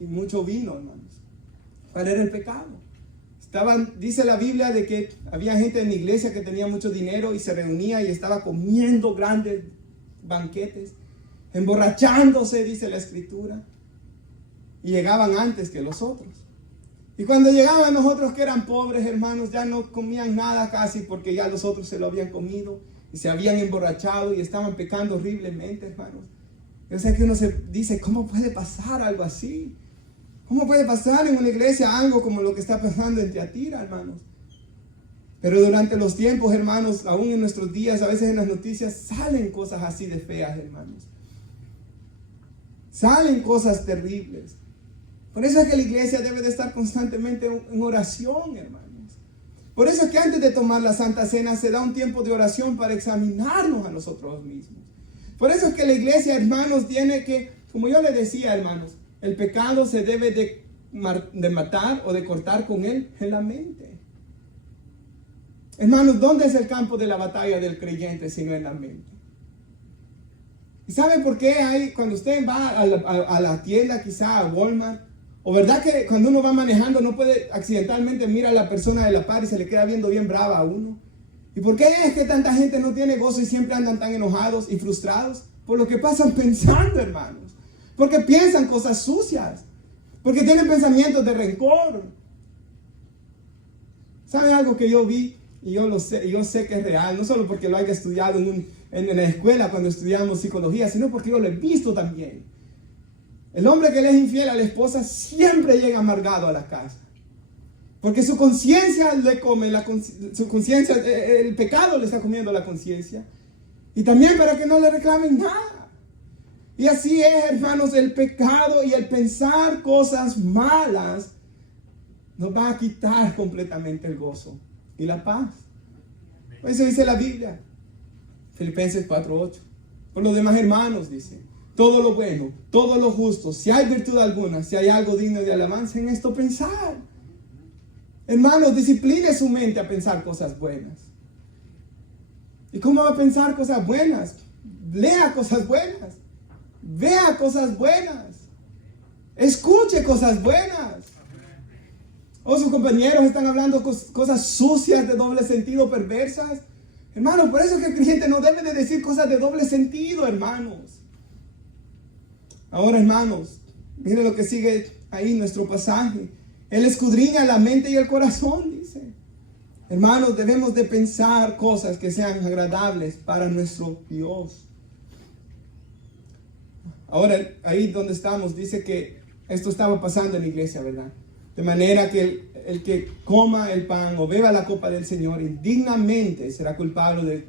y mucho vino, hermanos. ¿Cuál era el pecado? Dice la Biblia de que había gente en la iglesia que tenía mucho dinero y se reunía y estaba comiendo grandes banquetes, emborrachándose, dice la Escritura, y llegaban antes que los otros. Y cuando llegaban los otros que eran pobres, hermanos, ya no comían nada casi, porque ya los otros se lo habían comido y se habían emborrachado y estaban pecando horriblemente, hermanos. O sea que uno se dice: ¿cómo puede pasar algo así? ¿Cómo puede pasar en una iglesia algo como lo que está pasando en Tiatira, hermanos? Pero durante los tiempos, hermanos, aún en nuestros días, a veces en las noticias salen cosas así de feas, hermanos. Salen cosas terribles. Por eso es que la iglesia debe de estar constantemente en oración, hermanos. Por eso es que antes de tomar la Santa Cena se da un tiempo de oración para examinarnos a nosotros mismos. Por eso es que la iglesia, hermanos, tiene que, como yo les decía, hermanos, el pecado se debe de matar o de cortar con él en la mente. Hermanos, ¿dónde es el campo de la batalla del creyente sino en la mente? ¿Y sabe por qué cuando usted va a la tienda, quizá a Walmart, o verdad que cuando uno va manejando no puede accidentalmente mirar a la persona de la par y se le queda viendo bien brava a uno? ¿Y por qué es que tanta gente no tiene gozo y siempre andan tan enojados y frustrados? Por lo que pasan pensando, hermanos. Porque piensan cosas sucias. Porque tienen pensamientos de rencor. ¿Saben algo que yo vi? Y yo sé que es real, no solo porque lo haya estudiado en en la escuela cuando estudiamos psicología, sino porque yo lo he visto también. El hombre que le es infiel a la esposa siempre llega amargado a la casa. Porque su conciencia le come, su conciencia, el pecado le está comiendo la conciencia. Y también para que no le reclamen nada. Y así es, hermanos, el pecado y el pensar cosas malas nos va a quitar completamente el gozo y la paz. Por eso dice la Biblia, Filipenses 4:8. Por los demás hermanos, dice, todo lo bueno, todo lo justo, si hay virtud alguna, si hay algo digno de alabanza, en esto pensar. Hermanos, discipline su mente a pensar cosas buenas. ¿Y cómo va a pensar cosas buenas? Lea cosas buenas. Vea cosas buenas. Escuche cosas buenas. O sus compañeros están hablando cosas sucias de doble sentido, perversas. Hermanos, por eso es que el creyente no debe de decir cosas de doble sentido, hermanos. Ahora, hermanos, miren lo que sigue ahí en nuestro pasaje. Él escudriña la mente y el corazón, dice. Hermanos, debemos de pensar cosas que sean agradables para nuestro Dios. Ahora, ahí donde estamos, dice que esto estaba pasando en la iglesia, ¿verdad? De manera que el que coma el pan o beba la copa del Señor indignamente será culpable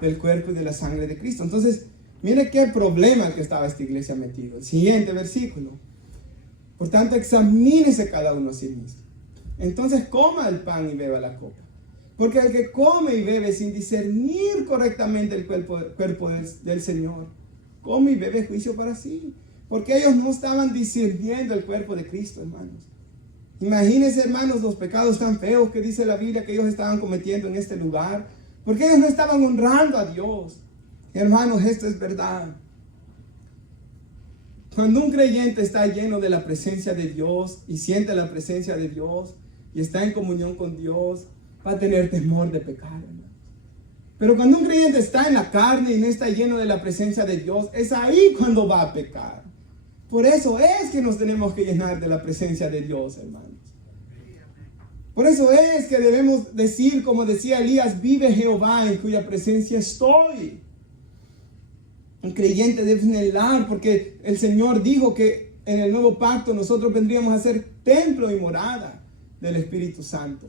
del cuerpo y de la sangre de Cristo. Entonces, mire qué problema que estaba esta iglesia metido. El siguiente versículo. Por tanto, examínese cada uno a sí mismo. Entonces coma el pan y beba la copa. Porque el que come y bebe sin discernir correctamente el cuerpo del Señor, come y bebe juicio para sí. Porque ellos no estaban discerniendo el cuerpo de Cristo, hermanos. Imagínense, hermanos, los pecados tan feos que dice la Biblia que ellos estaban cometiendo en este lugar. Porque ellos no estaban honrando a Dios. Hermanos, esto es verdad. Cuando un creyente está lleno de la presencia de Dios y siente la presencia de Dios y está en comunión con Dios, va a tener temor de pecar, hermanos. Pero cuando un creyente está en la carne y no está lleno de la presencia de Dios, es ahí cuando va a pecar. Por eso es que nos tenemos que llenar de la presencia de Dios, hermanos. Por eso es que debemos decir, como decía Elías, vive Jehová en cuya presencia estoy. Un creyente debe anhelar, porque el Señor dijo que en el nuevo pacto nosotros vendríamos a ser templo y morada del Espíritu Santo.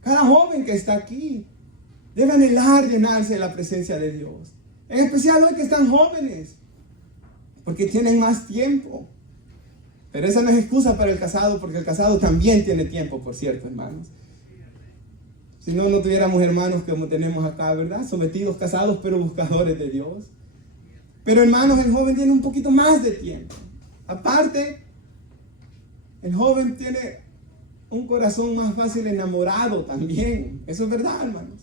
Cada joven que está aquí debe anhelar llenarse de la presencia de Dios. En especial hoy que están jóvenes, porque tienen más tiempo. Pero esa no es excusa para el casado, porque el casado también tiene tiempo, por cierto, hermanos. Si no, no tuviéramos hermanos como tenemos acá, ¿verdad? Sometidos, casados, pero buscadores de Dios. Pero hermanos, el joven tiene un poquito más de tiempo. Aparte, el joven tiene un corazón más fácil enamorado también. Eso es verdad, hermanos.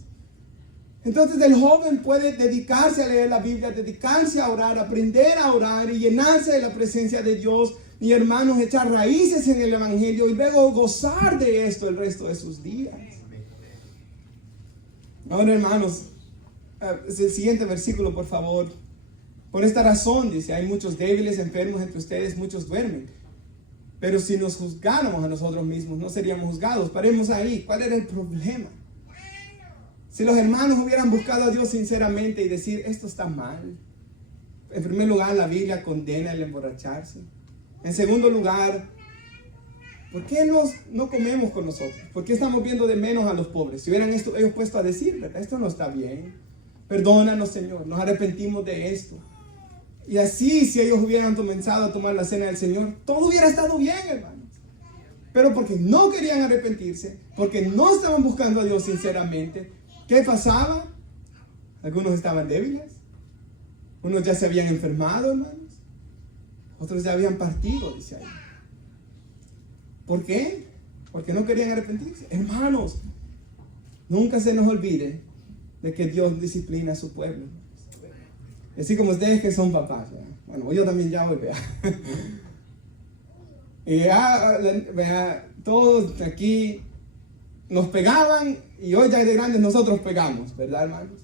Entonces el joven puede dedicarse a leer la Biblia, dedicarse a orar, aprender a orar y llenarse de la presencia de Dios. Y hermanos, echar raíces en el Evangelio y luego gozar de esto el resto de sus días. Ahora, hermanos, es el siguiente versículo, por favor. Por esta razón, dice, hay muchos débiles, enfermos entre ustedes, muchos duermen. Pero si nos juzgáramos a nosotros mismos, no seríamos juzgados. Paremos ahí. ¿Cuál era el problema? Si los hermanos hubieran buscado a Dios sinceramente y decir, esto está mal. En primer lugar, la Biblia condena el emborracharse. En segundo lugar, ¿por qué no comemos con nosotros? ¿Por qué estamos viendo de menos a los pobres? Si hubieran ellos puesto a decir, ¿verdad? Esto no está bien. Perdónanos, Señor. Nos arrepentimos de esto. Y así, si ellos hubieran comenzado a tomar la cena del Señor, todo hubiera estado bien, hermanos. Pero porque no querían arrepentirse, porque no estaban buscando a Dios sinceramente, ¿qué pasaba? Algunos estaban débiles, unos ya se habían enfermado, hermanos, otros ya habían partido, dice ahí. ¿Por qué? Porque no querían arrepentirse. Hermanos, nunca se nos olvide de que Dios disciplina a su pueblo. Así como ustedes que son papás, ¿verdad? Bueno, yo también ya voy, vea. Y ya, vea, todos aquí nos pegaban y hoy ya de grandes nosotros pegamos, ¿verdad, hermanos?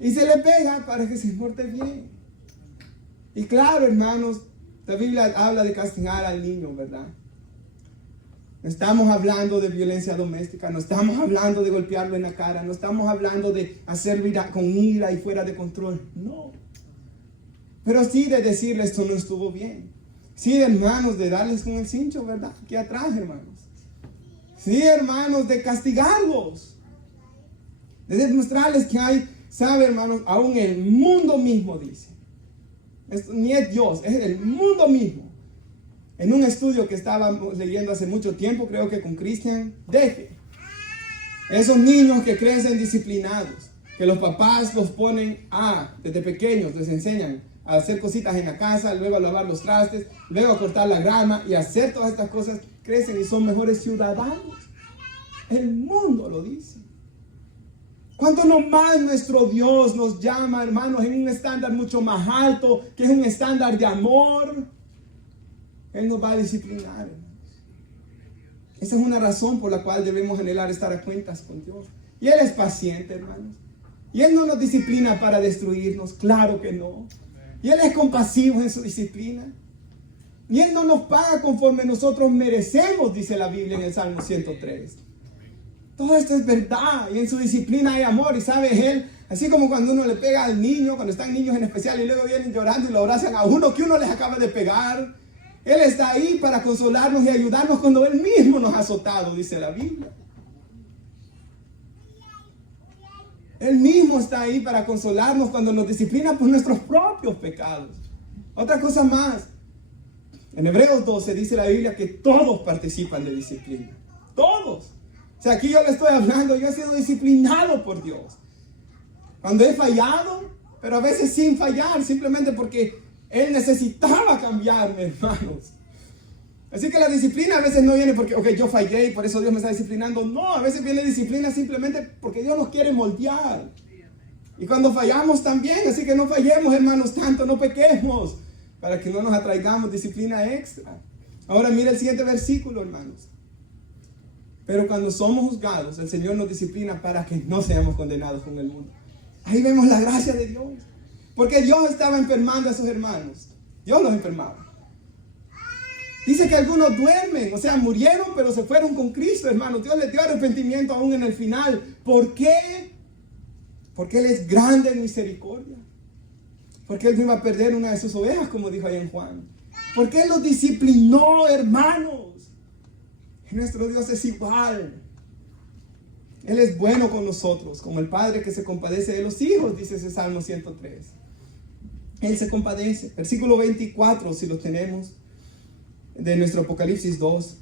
Y se le pega para que se porte bien. Y claro, hermanos, la Biblia habla de castigar al niño, ¿verdad? No estamos hablando de violencia doméstica, no estamos hablando de golpearlo en la cara, no estamos hablando de hacerlo con ira y fuera de control, no. Pero sí de decirle esto no estuvo bien. Sí, hermanos, de darles con el cincho, ¿verdad? Aquí atrás, hermanos. Sí, hermanos, de castigarlos. De demostrarles que hay, sabe, hermanos, aún el mundo mismo dice. Esto ni es Dios, es el mundo mismo. En un estudio que estábamos leyendo hace mucho tiempo, creo que con Cristian, deje esos niños que crecen disciplinados, que los papás los ponen desde pequeños, les enseñan a hacer cositas en la casa, luego a lavar los trastes, luego a cortar la grama y hacer todas estas cosas, crecen y son mejores ciudadanos. El mundo lo dice. ¿Cuánto nomás nuestro Dios nos llama, hermanos, en un estándar mucho más alto, que es un estándar de amor? Él nos va a disciplinar, hermanos. Esa es una razón por la cual debemos anhelar estar a cuentas con Dios. Y Él es paciente, hermanos. Y Él no nos disciplina para destruirnos, claro que no. Y Él es compasivo en su disciplina. Y Él no nos paga conforme nosotros merecemos, dice la Biblia en el Salmo 103. Todo esto es verdad. Y en su disciplina hay amor. Y sabe Él, así como cuando uno le pega al niño, cuando están niños en especial, y luego vienen llorando y lo abrazan a uno que uno les acaba de pegar. Él está ahí para consolarnos y ayudarnos cuando Él mismo nos ha azotado, dice la Biblia. Él mismo está ahí para consolarnos cuando nos disciplina por nuestros propios pecados. Otra cosa más. En Hebreos 12 dice la Biblia que todos participan de disciplina. Todos. O sea, aquí yo le estoy hablando, yo he sido disciplinado por Dios. Cuando he fallado, pero a veces sin fallar, simplemente porque Él necesitaba cambiarme, hermanos. Así que la disciplina a veces no viene porque, yo fallé y por eso Dios me está disciplinando. No, a veces viene disciplina simplemente porque Dios nos quiere moldear. Y cuando fallamos también, así que no fallemos, hermanos, tanto, no pequemos, para que no nos atraigamos disciplina extra. Ahora mira el siguiente versículo, hermanos. Pero cuando somos juzgados, el Señor nos disciplina para que no seamos condenados con el mundo. Ahí vemos la gracia de Dios. Porque Dios estaba enfermando a sus hermanos. Dios los enfermaba. Dice que algunos duermen, o sea, murieron, pero se fueron con Cristo, hermanos. Dios les dio arrepentimiento aún en el final. ¿Por qué? Porque Él es grande en misericordia. Porque Él no iba a perder una de sus ovejas, como dijo ahí en Juan. Porque Él los disciplinó, hermanos. Y nuestro Dios es igual. Él es bueno con nosotros, como el padre que se compadece de los hijos, dice ese Salmo 103. Él se compadece. Versículo 24, si lo tenemos, de nuestro Apocalipsis 2.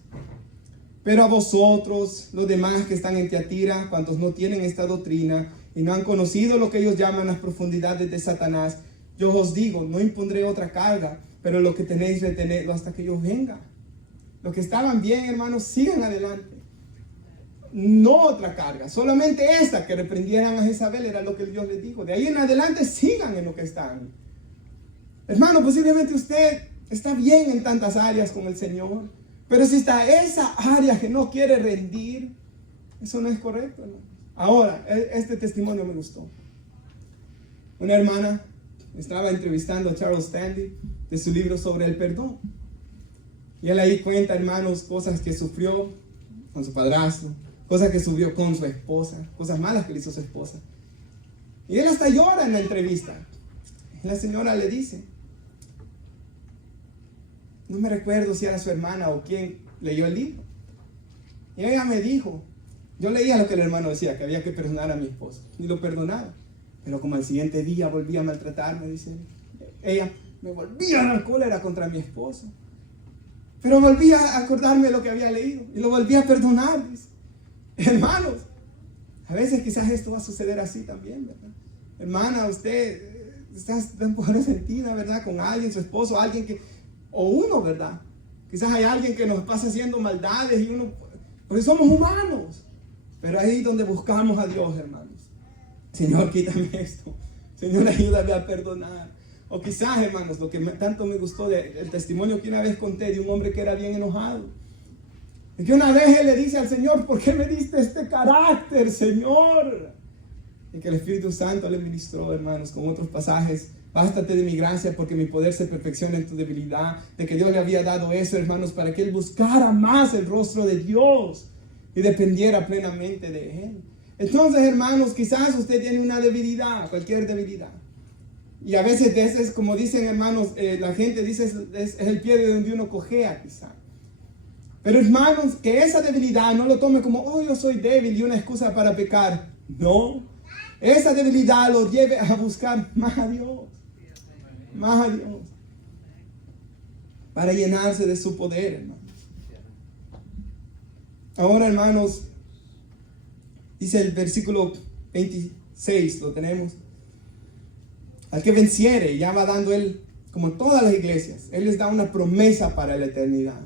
Pero a vosotros, los demás que están en Tiatira, cuantos no tienen esta doctrina y no han conocido lo que ellos llaman las profundidades de Satanás, yo os digo, no impondré otra carga, pero lo que tenéis, retenedlo hasta que yo venga. Los que estaban bien, hermanos, sigan adelante. No otra carga, solamente esta, que reprendieran a Jezabel, era lo que Dios les dijo. De ahí en adelante sigan en lo que están. Hermano, posiblemente usted está bien en tantas áreas con el Señor, pero si está esa área que no quiere rendir, eso no es correcto, hermano. Ahora, este testimonio me gustó. Una hermana estaba entrevistando a Charles Stanley de su libro sobre el perdón. Y él ahí cuenta, hermanos, cosas que sufrió con su padrastro, cosas que sufrió con su esposa, cosas malas que le hizo su esposa. Y él hasta llora en la entrevista. Y la señora le dice, no me recuerdo si era su hermana o quién leyó el libro. Y ella me dijo, yo leía lo que el hermano decía, que había que perdonar a mi esposo. Y lo perdonaba. Pero como al siguiente día volvía a maltratarme, dice ella, me volvía a dar cólera contra mi esposo. Pero volví a acordarme de lo que había leído y lo volví a perdonar, dice. Hermanos, a veces quizás esto va a suceder así también, ¿verdad? Hermana, usted está un poco resentida, ¿verdad? Con alguien, su esposo, alguien que, o uno, ¿verdad? Quizás hay alguien que nos pasa haciendo maldades y uno, porque somos humanos. Pero ahí es donde buscamos a Dios, hermanos. Señor, quítame esto. Señor, ayúdame a perdonar. O quizás, hermanos, lo que tanto me gustó del testimonio que una vez conté de un hombre que era bien enojado. Y que una vez él le dice al Señor, ¿por qué me diste este carácter, Señor? Y que el Espíritu Santo le ministró, hermanos, con otros pasajes Bástate de mi gracia porque mi poder se perfecciona en tu debilidad. De que Dios le había dado eso, hermanos, para que él buscara más el rostro de Dios y dependiera plenamente de él. Entonces, hermanos, quizás usted tiene una debilidad, cualquier debilidad. Y a veces, como dicen, hermanos, la gente dice es el pie de donde uno cojea, quizás. Pero, hermanos, que esa debilidad no lo tome como, oh, yo soy débil y una excusa para pecar. No. Esa debilidad lo lleve a buscar más a Dios. Más a Dios. Para llenarse de su poder, hermanos. Ahora, hermanos, dice el versículo 26, lo tenemos. Al que venciere, ya va dando él, como en todas las iglesias, él les da una promesa para la eternidad.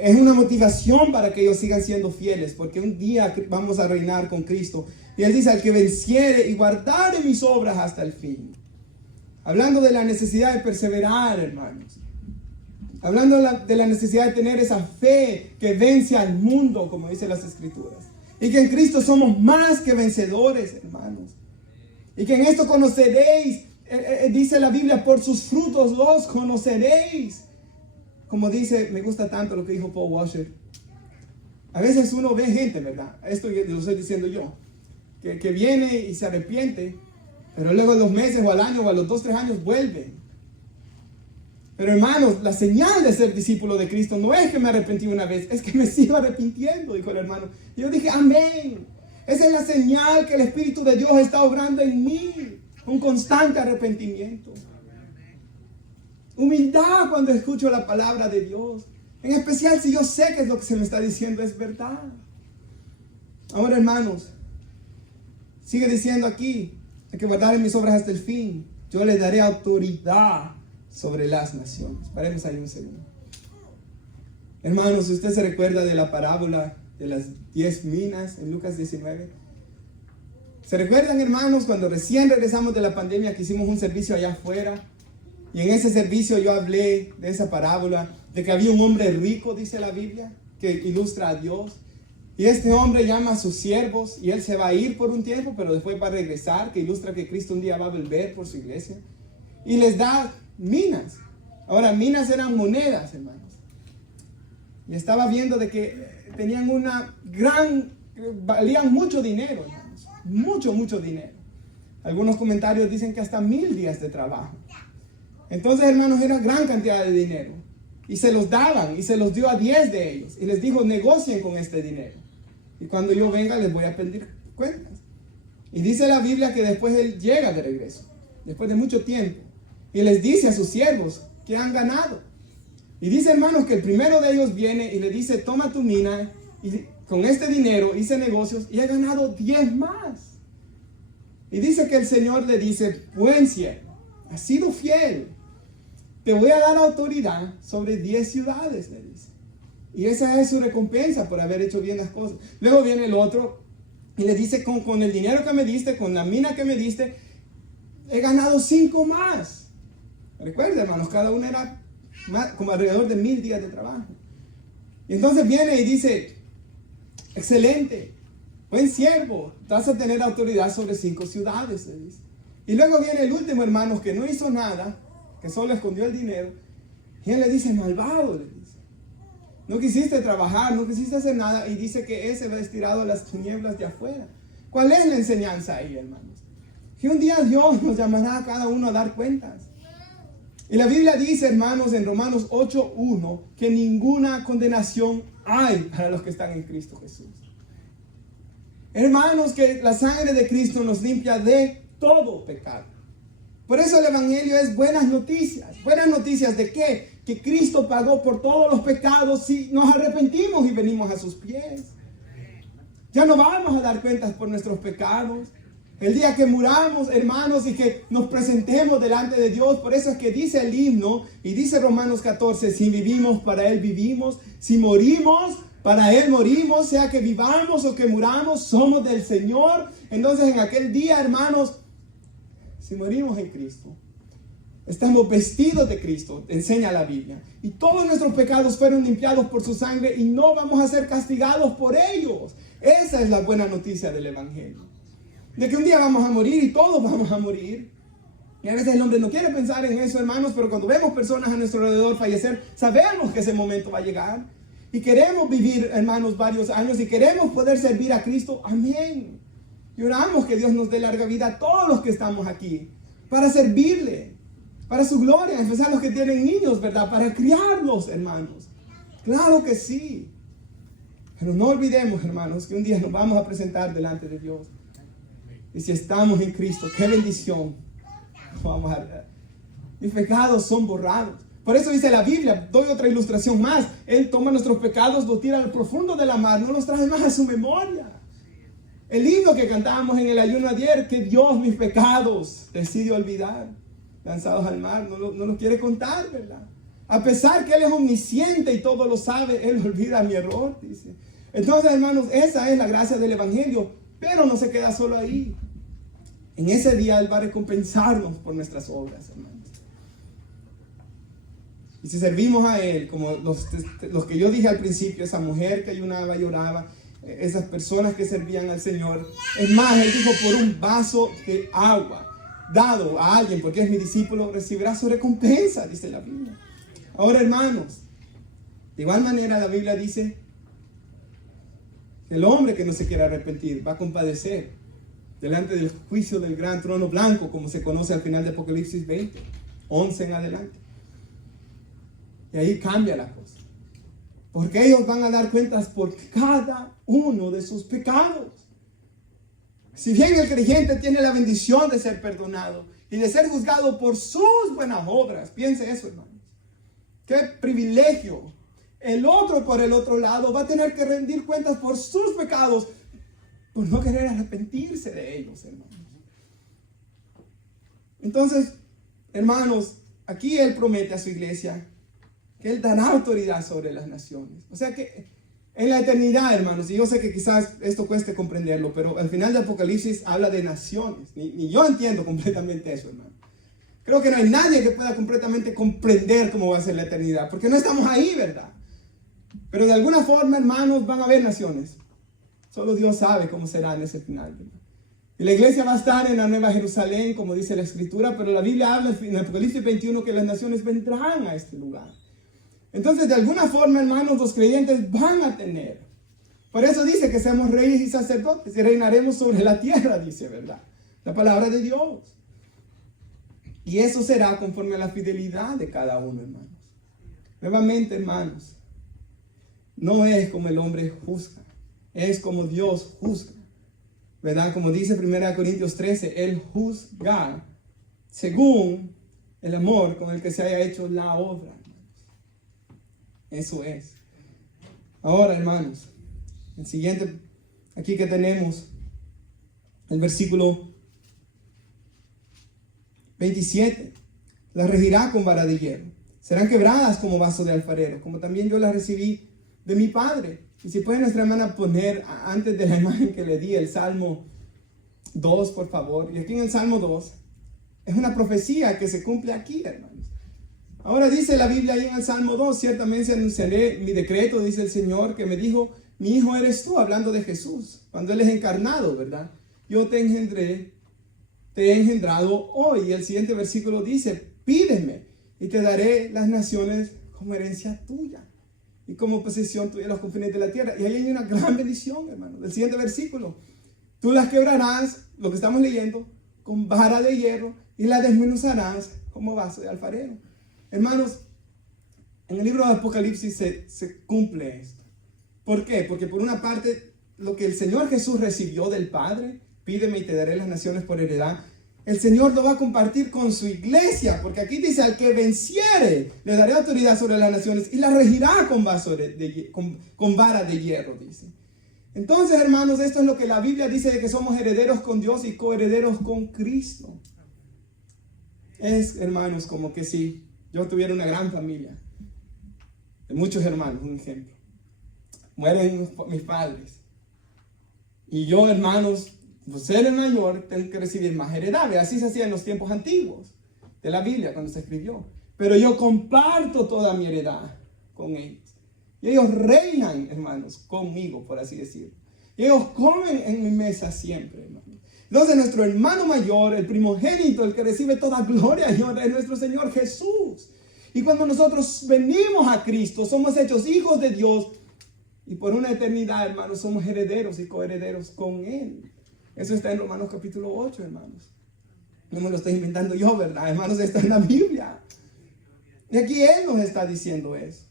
Es una motivación para que ellos sigan siendo fieles, porque un día vamos a reinar con Cristo. Y él dice, al que venciere y guardare mis obras hasta el fin. Hablando de la necesidad de perseverar, hermanos. Hablando de la necesidad de tener esa fe que vence al mundo, como dicen las Escrituras. Y que en Cristo somos más que vencedores, hermanos. Y que en esto conoceréis, dice la Biblia, por sus frutos los conoceréis. Como dice, me gusta tanto lo que dijo Paul Washer. A veces uno ve gente, ¿verdad? Esto lo estoy diciendo yo. Que viene y se arrepiente, pero luego a los meses o al año o a los 2-3 años vuelve. Pero hermanos, la señal de ser discípulo de Cristo no es que me arrepentí una vez, es que me sigo arrepintiendo, dijo el hermano. Y yo dije, amén. Esa es la señal que el Espíritu de Dios está obrando en mí. Un constante arrepentimiento. Humildad cuando escucho la palabra de Dios. En especial si yo sé que es lo que se me está diciendo es verdad. Ahora, hermanos, sigue diciendo aquí, hay que guardar en mis obras hasta el fin. Yo le daré autoridad sobre las naciones. Paremos ahí un segundo. Hermanos, si usted se recuerda de la parábola de las 10 minas en Lucas 19. ¿Se recuerdan, hermanos, cuando recién regresamos de la pandemia que hicimos un servicio allá afuera? Y en ese servicio yo hablé de esa parábola, de que había un hombre rico, dice la Biblia, que ilustra a Dios. Y este hombre llama a sus siervos y él se va a ir por un tiempo, pero después va a regresar, que ilustra que Cristo un día va a volver por su iglesia. Y les da minas. Ahora, minas eran monedas, hermanos. Y estaba viendo de que tenían valían mucho dinero, hermanos. Mucho dinero. Algunos comentarios dicen que hasta 1000 días de trabajo. Entonces, hermanos, era gran cantidad de dinero. Y se los daban, y se los dio a 10 de ellos. Y les dijo, negocien con este dinero. Y cuando yo venga, les voy a pedir cuentas. Y dice la Biblia que después él llega de regreso, después de mucho tiempo. Y les dice a sus siervos que han ganado. Y dice, hermanos, que el primero de ellos viene y le dice, toma tu mina, y con este dinero hice negocios y he ganado 10 más. Y dice que el Señor le dice, buen siervo, has sido fiel. Te voy a dar autoridad sobre 10 ciudades, le dice. Y esa es su recompensa por haber hecho bien las cosas. Luego viene el otro y le dice, con el dinero que me diste, con la mina que me diste, he ganado 5 más. Recuerda, hermanos, cada uno era como alrededor de 1000 días de trabajo. Y entonces viene y dice, excelente, buen siervo, vas a tener autoridad sobre 5 ciudades, le dice. Y luego viene el último, hermanos, que no hizo nada, que solo escondió el dinero. Y él le dice, malvado, le dice. No quisiste trabajar, no quisiste hacer nada. Y dice que ese va estirado a las tinieblas de afuera. ¿Cuál es la enseñanza ahí, hermanos? Que un día Dios nos llamará a cada uno a dar cuentas. Y la Biblia dice, hermanos, en Romanos 8:1, que ninguna condenación hay para los que están en Cristo Jesús. Hermanos, que la sangre de Cristo nos limpia de todo pecado. Por eso el Evangelio es buenas noticias. ¿Buenas noticias de qué? Que Cristo pagó por todos los pecados si nos arrepentimos y venimos a sus pies. Ya no vamos a dar cuentas por nuestros pecados. El día que muramos, hermanos, y que nos presentemos delante de Dios. Por eso es que dice el himno, y dice Romanos 14, si vivimos, para Él vivimos. Si morimos, para Él morimos. Sea que vivamos o que muramos, somos del Señor. Entonces en aquel día, hermanos, si morimos en Cristo, estamos vestidos de Cristo, enseña la Biblia. Y todos nuestros pecados fueron limpiados por su sangre y no vamos a ser castigados por ellos. Esa es la buena noticia del Evangelio. De que un día vamos a morir y todos vamos a morir. Y a veces el hombre no quiere pensar en eso, hermanos, pero cuando vemos personas a nuestro alrededor fallecer, sabemos que ese momento va a llegar. Y queremos vivir, hermanos, varios años y queremos poder servir a Cristo. Amén. Y oramos que Dios nos dé larga vida a todos los que estamos aquí para servirle, para su gloria, en especial los que tienen niños, ¿verdad? Para criarlos, hermanos. Claro que sí. Pero no olvidemos, hermanos, que un día nos vamos a presentar delante de Dios. Y si estamos en Cristo, qué bendición. Vamos a ver. Mis pecados son borrados. Por eso dice la Biblia, doy otra ilustración más. Él toma nuestros pecados, los tira al profundo de la mar, no los trae más a su memoria. El himno que cantábamos en el ayuno ayer, que Dios mis pecados decide olvidar, lanzados al mar, no los quiere contar, ¿verdad? A pesar que Él es omnisciente y todo lo sabe, Él olvida mi error, dice. Entonces, hermanos, esa es la gracia del Evangelio, pero no se queda solo ahí. En ese día Él va a recompensarnos por nuestras obras, hermanos. Y si servimos a Él, como los que yo dije al principio, esa mujer que ayunaba y lloraba, esas personas que servían al Señor. Es más, Él dijo, por un vaso de agua dado a alguien, porque es mi discípulo, recibirá su recompensa, dice la Biblia. Ahora, hermanos, de igual manera la Biblia dice que el hombre que no se quiera arrepentir va a compadecer delante del juicio del gran trono blanco, como se conoce al final de Apocalipsis 20, 11 en adelante. Y ahí cambia la cosa. Porque ellos van a dar cuentas por cada uno de sus pecados. Si bien el creyente tiene la bendición de ser perdonado y de ser juzgado por sus buenas obras, piense eso, hermanos. Qué privilegio. El otro, por el otro lado, va a tener que rendir cuentas por sus pecados, por no querer arrepentirse de ellos, hermanos. Entonces, hermanos, aquí Él promete a su iglesia que Él dará autoridad sobre las naciones. O sea que en la eternidad, hermanos, y yo sé que quizás esto cueste comprenderlo, pero al final de Apocalipsis habla de naciones. Ni yo entiendo completamente eso, hermano. Creo que no hay nadie que pueda completamente comprender cómo va a ser la eternidad, porque no estamos ahí, ¿verdad? Pero de alguna forma, hermanos, van a haber naciones. Solo Dios sabe cómo será en ese final, ¿verdad? Y la iglesia va a estar en la Nueva Jerusalén, como dice la Escritura, pero la Biblia habla en Apocalipsis 21 que las naciones vendrán a este lugar. Entonces, de alguna forma, hermanos, los creyentes van a tener. Por eso dice que seamos reyes y sacerdotes y reinaremos sobre la tierra, dice, ¿verdad? La palabra de Dios. Y eso será conforme a la fidelidad de cada uno, hermanos. Nuevamente, hermanos, no es como el hombre juzga, es como Dios juzga, ¿verdad? Como dice 1 Corintios 13, Él juzga según el amor con el que se haya hecho la obra. Eso es. Ahora, hermanos, el siguiente, aquí que tenemos, el versículo 27. Las regirá con vara de hierro. Serán quebradas como vaso de alfarero, como también yo las recibí de mi Padre. Y si puede nuestra hermana poner antes de la imagen que le di el Salmo 2, por favor. Y aquí en el Salmo 2 es una profecía que se cumple aquí, hermanos. Ahora dice la Biblia ahí en el Salmo 2, ciertamente anunciaré mi decreto, dice el Señor, que me dijo, mi hijo eres tú, hablando de Jesús, cuando Él es encarnado, ¿verdad? Yo te engendré, te he engendrado hoy. Y el siguiente versículo dice, pídeme y te daré las naciones como herencia tuya y como posesión tuya los confines de la tierra. Y ahí hay una gran bendición, hermano. El siguiente versículo, tú las quebrarás, lo que estamos leyendo, con vara de hierro y las desmenuzarás como vaso de alfarero. Hermanos, en el libro de Apocalipsis se cumple esto. ¿Por qué? Porque por una parte, lo que el Señor Jesús recibió del Padre, pídeme y te daré las naciones por heredad, el Señor lo va a compartir con su iglesia, porque aquí dice, al que venciere, le daré autoridad sobre las naciones y la regirá con vara de hierro, dice. Entonces, hermanos, esto es lo que la Biblia dice de que somos herederos con Dios y coherederos con Cristo. Es, hermanos, como que si yo tuviera una gran familia, de muchos hermanos, un ejemplo. Mueren mis padres. Y yo, hermanos, por ser el mayor, tengo que recibir más heredad. Así se hacía en los tiempos antiguos de la Biblia, cuando se escribió. Pero yo comparto toda mi heredad con ellos. Y ellos reinan, hermanos, conmigo, por así decirlo. Y ellos comen en mi mesa siempre, hermanos. Entonces nuestro hermano mayor, el primogénito, el que recibe toda gloria y honra, es nuestro Señor Jesús. Y cuando nosotros venimos a Cristo, somos hechos hijos de Dios. Y por una eternidad, hermanos, somos herederos y coherederos con Él. Eso está en Romanos capítulo 8, hermanos. No me lo estoy inventando yo, ¿verdad? Hermanos, está en la Biblia. Y aquí Él nos está diciendo eso.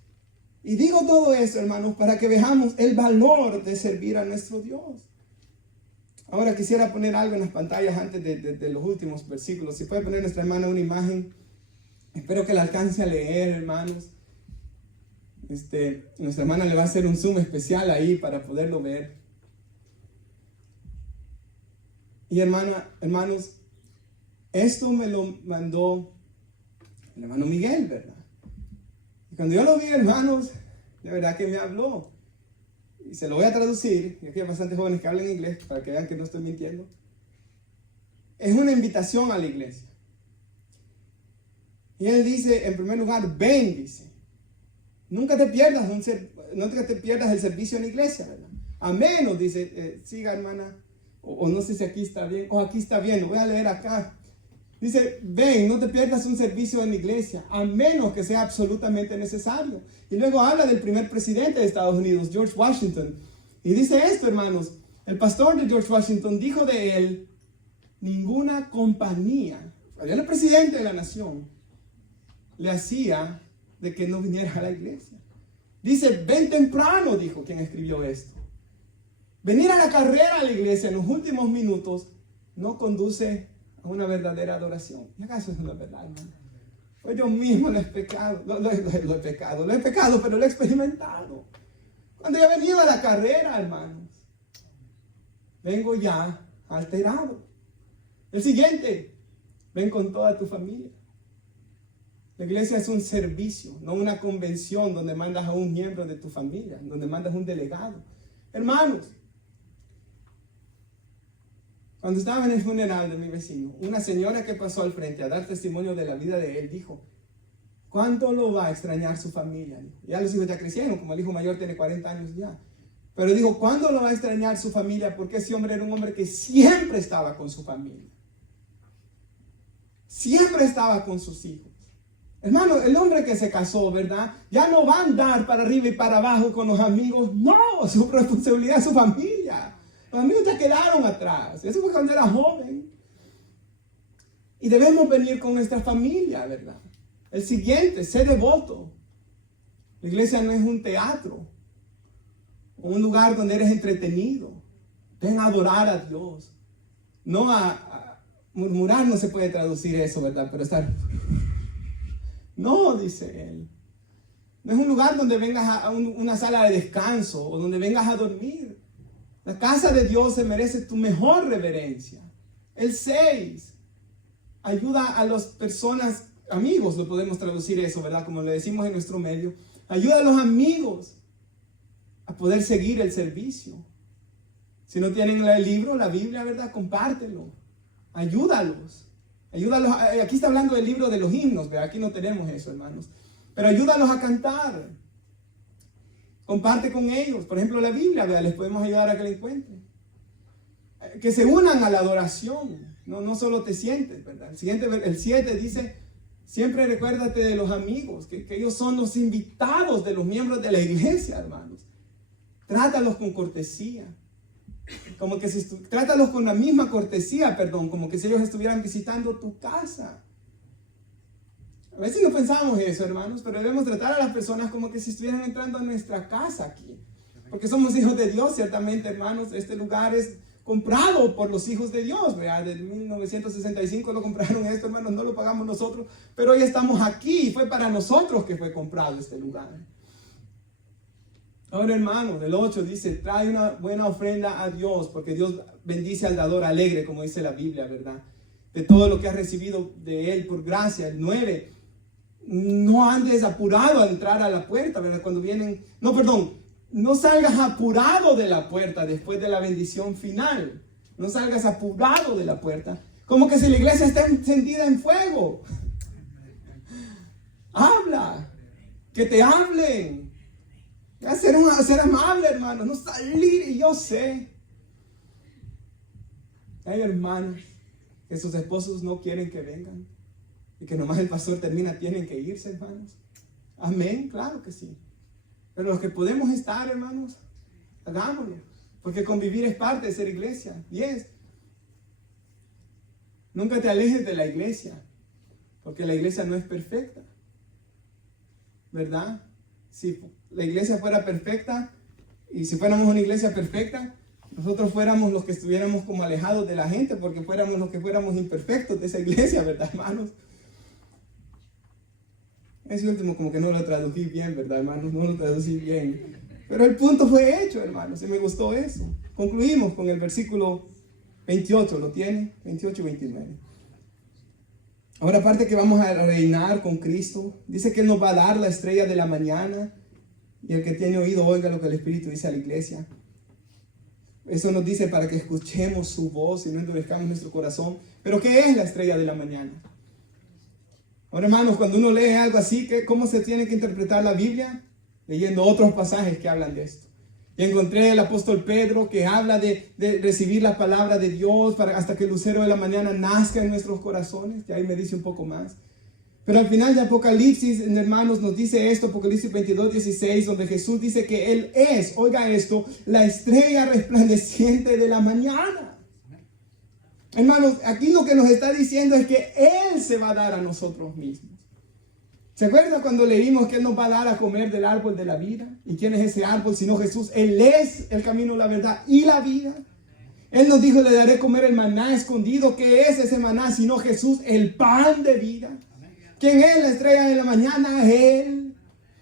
Y digo todo eso, hermanos, para que veamos el valor de servir a nuestro Dios. Ahora quisiera poner algo en las pantallas antes de los últimos versículos. Si puede poner nuestra hermana una imagen. Espero que la alcance a leer, hermanos. Nuestra hermana le va a hacer un zoom especial ahí para poderlo ver. Y hermanos, esto me lo mandó el hermano Miguel, ¿verdad? Y cuando yo lo vi, hermanos, de verdad que me habló. Y se lo voy a traducir, y aquí hay bastantes jóvenes que hablan inglés para que vean que no estoy mintiendo. Es una invitación a la iglesia. Y él dice, en primer lugar, ven, dice. Nunca te pierdas el servicio en la iglesia, ¿verdad? A menos, dice, siga hermana, o no sé si aquí está bien, o aquí está bien, lo voy a leer acá. Dice, ven, no te pierdas un servicio en la iglesia, a menos que sea absolutamente necesario. Y luego habla del primer presidente de Estados Unidos, George Washington. Y dice esto, hermanos, el pastor de George Washington dijo de él, ninguna compañía, era el presidente de la nación, le hacía de que no viniera a la iglesia. Dice, ven temprano, dijo quien escribió esto. Venir a la carrera a la iglesia en los últimos minutos no conduce a una verdadera adoración. ¿Y acaso es una verdad, hermano? Pues yo mismo lo he pecado, lo he pecado, pero lo he experimentado. Cuando yo he venido a la carrera, hermanos, vengo ya alterado. El siguiente, ven con toda tu familia. La iglesia es un servicio, no una convención donde mandas a un miembro de tu familia, donde mandas un delegado. Hermanos, cuando estaba en el funeral de mi vecino, una señora que pasó al frente a dar testimonio de la vida de él dijo, ¿cuánto lo va a extrañar su familia? Ya los hijos ya crecieron, como el hijo mayor tiene 40 años ya. Pero dijo, ¿cuándo lo va a extrañar su familia? Porque ese hombre era un hombre que siempre estaba con su familia. Siempre estaba con sus hijos. Hermano, el hombre que se casó, ¿verdad? Ya no va a andar para arriba y para abajo con los amigos. No, su responsabilidad es su familia. Los amigos ya quedaron atrás. Eso fue cuando era joven. Y debemos venir con nuestra familia, ¿verdad? El siguiente, sé devoto. La iglesia no es un teatro o un lugar donde eres entretenido. Ven a adorar a Dios. No a murmurar, no se puede traducir eso, ¿verdad? Pero estar... No, dice él. No es un lugar donde vengas a una sala de descanso o donde vengas a dormir. La casa de Dios se merece tu mejor reverencia. El 6. Ayuda a las personas, amigos, lo podemos traducir eso, ¿verdad? Como le decimos en nuestro medio. Ayuda a los amigos a poder seguir el servicio. Si no tienen el libro, la Biblia, ¿verdad? Compártelo. Ayúdalos. Ayúdalos. Aquí está hablando del libro de los himnos, ¿verdad? Aquí no tenemos eso, hermanos. Pero ayúdalos a cantar. Comparte con ellos. Por ejemplo, la Biblia, ¿verdad? Les podemos ayudar a que la encuentren. Que se unan a la adoración. No solo te sientes, ¿verdad? El 7 dice, siempre recuérdate de los amigos, que ellos son los invitados de los miembros de la iglesia, hermanos. Trátalos con cortesía. Como que trátalos con la misma cortesía, como que si ellos estuvieran visitando tu casa. A veces no pensamos eso, hermanos, pero debemos tratar a las personas como que si estuvieran entrando a nuestra casa aquí. Porque somos hijos de Dios, ciertamente, hermanos. Este lugar es comprado por los hijos de Dios, ¿verdad? De 1965 lo compraron esto, hermanos, no lo pagamos nosotros, pero hoy estamos aquí, fue para nosotros que fue comprado este lugar. Ahora, hermanos, el 8 dice, trae una buena ofrenda a Dios, porque Dios bendice al dador alegre, como dice la Biblia, ¿verdad? De todo lo que has recibido de Él por gracia. El 9, no andes apurado a entrar a la puerta, ¿verdad? Cuando vienen, no salgas apurado de la puerta después de la bendición final. No salgas apurado de la puerta, como que si la iglesia está encendida en fuego. Habla, que te hablen. Ser amable, hermano, no salir, y yo sé. Hay hermanos que sus esposos no quieren que vengan y que nomás el pastor termina, tienen que irse, hermanos. Amén, claro que sí. Pero los que podemos estar, hermanos, hagámoslo. Porque convivir es parte de ser iglesia. 10. Nunca te alejes de la iglesia, porque la iglesia no es perfecta, ¿verdad? Si la iglesia fuera perfecta, y si fuéramos una iglesia perfecta, nosotros fuéramos los que estuviéramos como alejados de la gente, porque fuéramos los que fuéramos imperfectos de esa iglesia, ¿verdad, hermanos? Ese último como que no lo traducí bien, ¿verdad, hermanos? No lo traducí bien. Pero el punto fue hecho, hermanos, y me gustó eso. Concluimos con el versículo 28, ¿lo tiene? 28 y 29. Ahora, aparte que vamos a reinar con Cristo, dice que Él nos va a dar la estrella de la mañana, y el que tiene oído oiga lo que el Espíritu dice a la iglesia. Eso nos dice para que escuchemos su voz y no endurezcamos nuestro corazón. Pero ¿qué es la estrella de la mañana? Ahora, hermanos, cuando uno lee algo así, ¿cómo se tiene que interpretar la Biblia? Leyendo otros pasajes que hablan de esto. Y encontré el apóstol Pedro que habla de recibir la palabra de Dios hasta que el lucero de la mañana nazca en nuestros corazones. Y ahí me dice un poco más. Pero al final de Apocalipsis, hermanos, nos dice esto, Apocalipsis 22, 16, donde Jesús dice que Él es, oiga esto, la estrella resplandeciente de la mañana. Hermanos, aquí lo que nos está diciendo es que Él se va a dar a nosotros mismos. ¿Se acuerdan cuando leímos que Él nos va a dar a comer del árbol de la vida? ¿Y quién es ese árbol sino Jesús? Él es el camino, la verdad y la vida. Él nos dijo, le daré a comer el maná escondido. ¿Qué es ese maná sino Jesús, el pan de vida? ¿Quién es la estrella de la mañana? Él.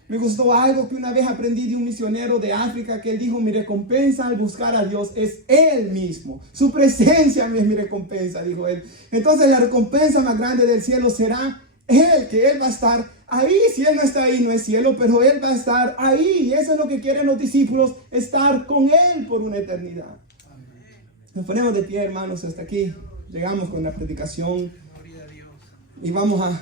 Me gustó algo que una vez aprendí de un misionero de África, que él dijo, mi recompensa al buscar a Dios es Él mismo. Su presencia es mi recompensa, dijo él. Entonces la recompensa más grande del cielo será Él, que Él va a estar ahí. Si Él no está ahí, no es cielo, pero Él va a estar ahí. Y eso es lo que quieren los discípulos, estar con Él por una eternidad. Nos ponemos de pie, hermanos, hasta aquí. Llegamos con la predicación y vamos a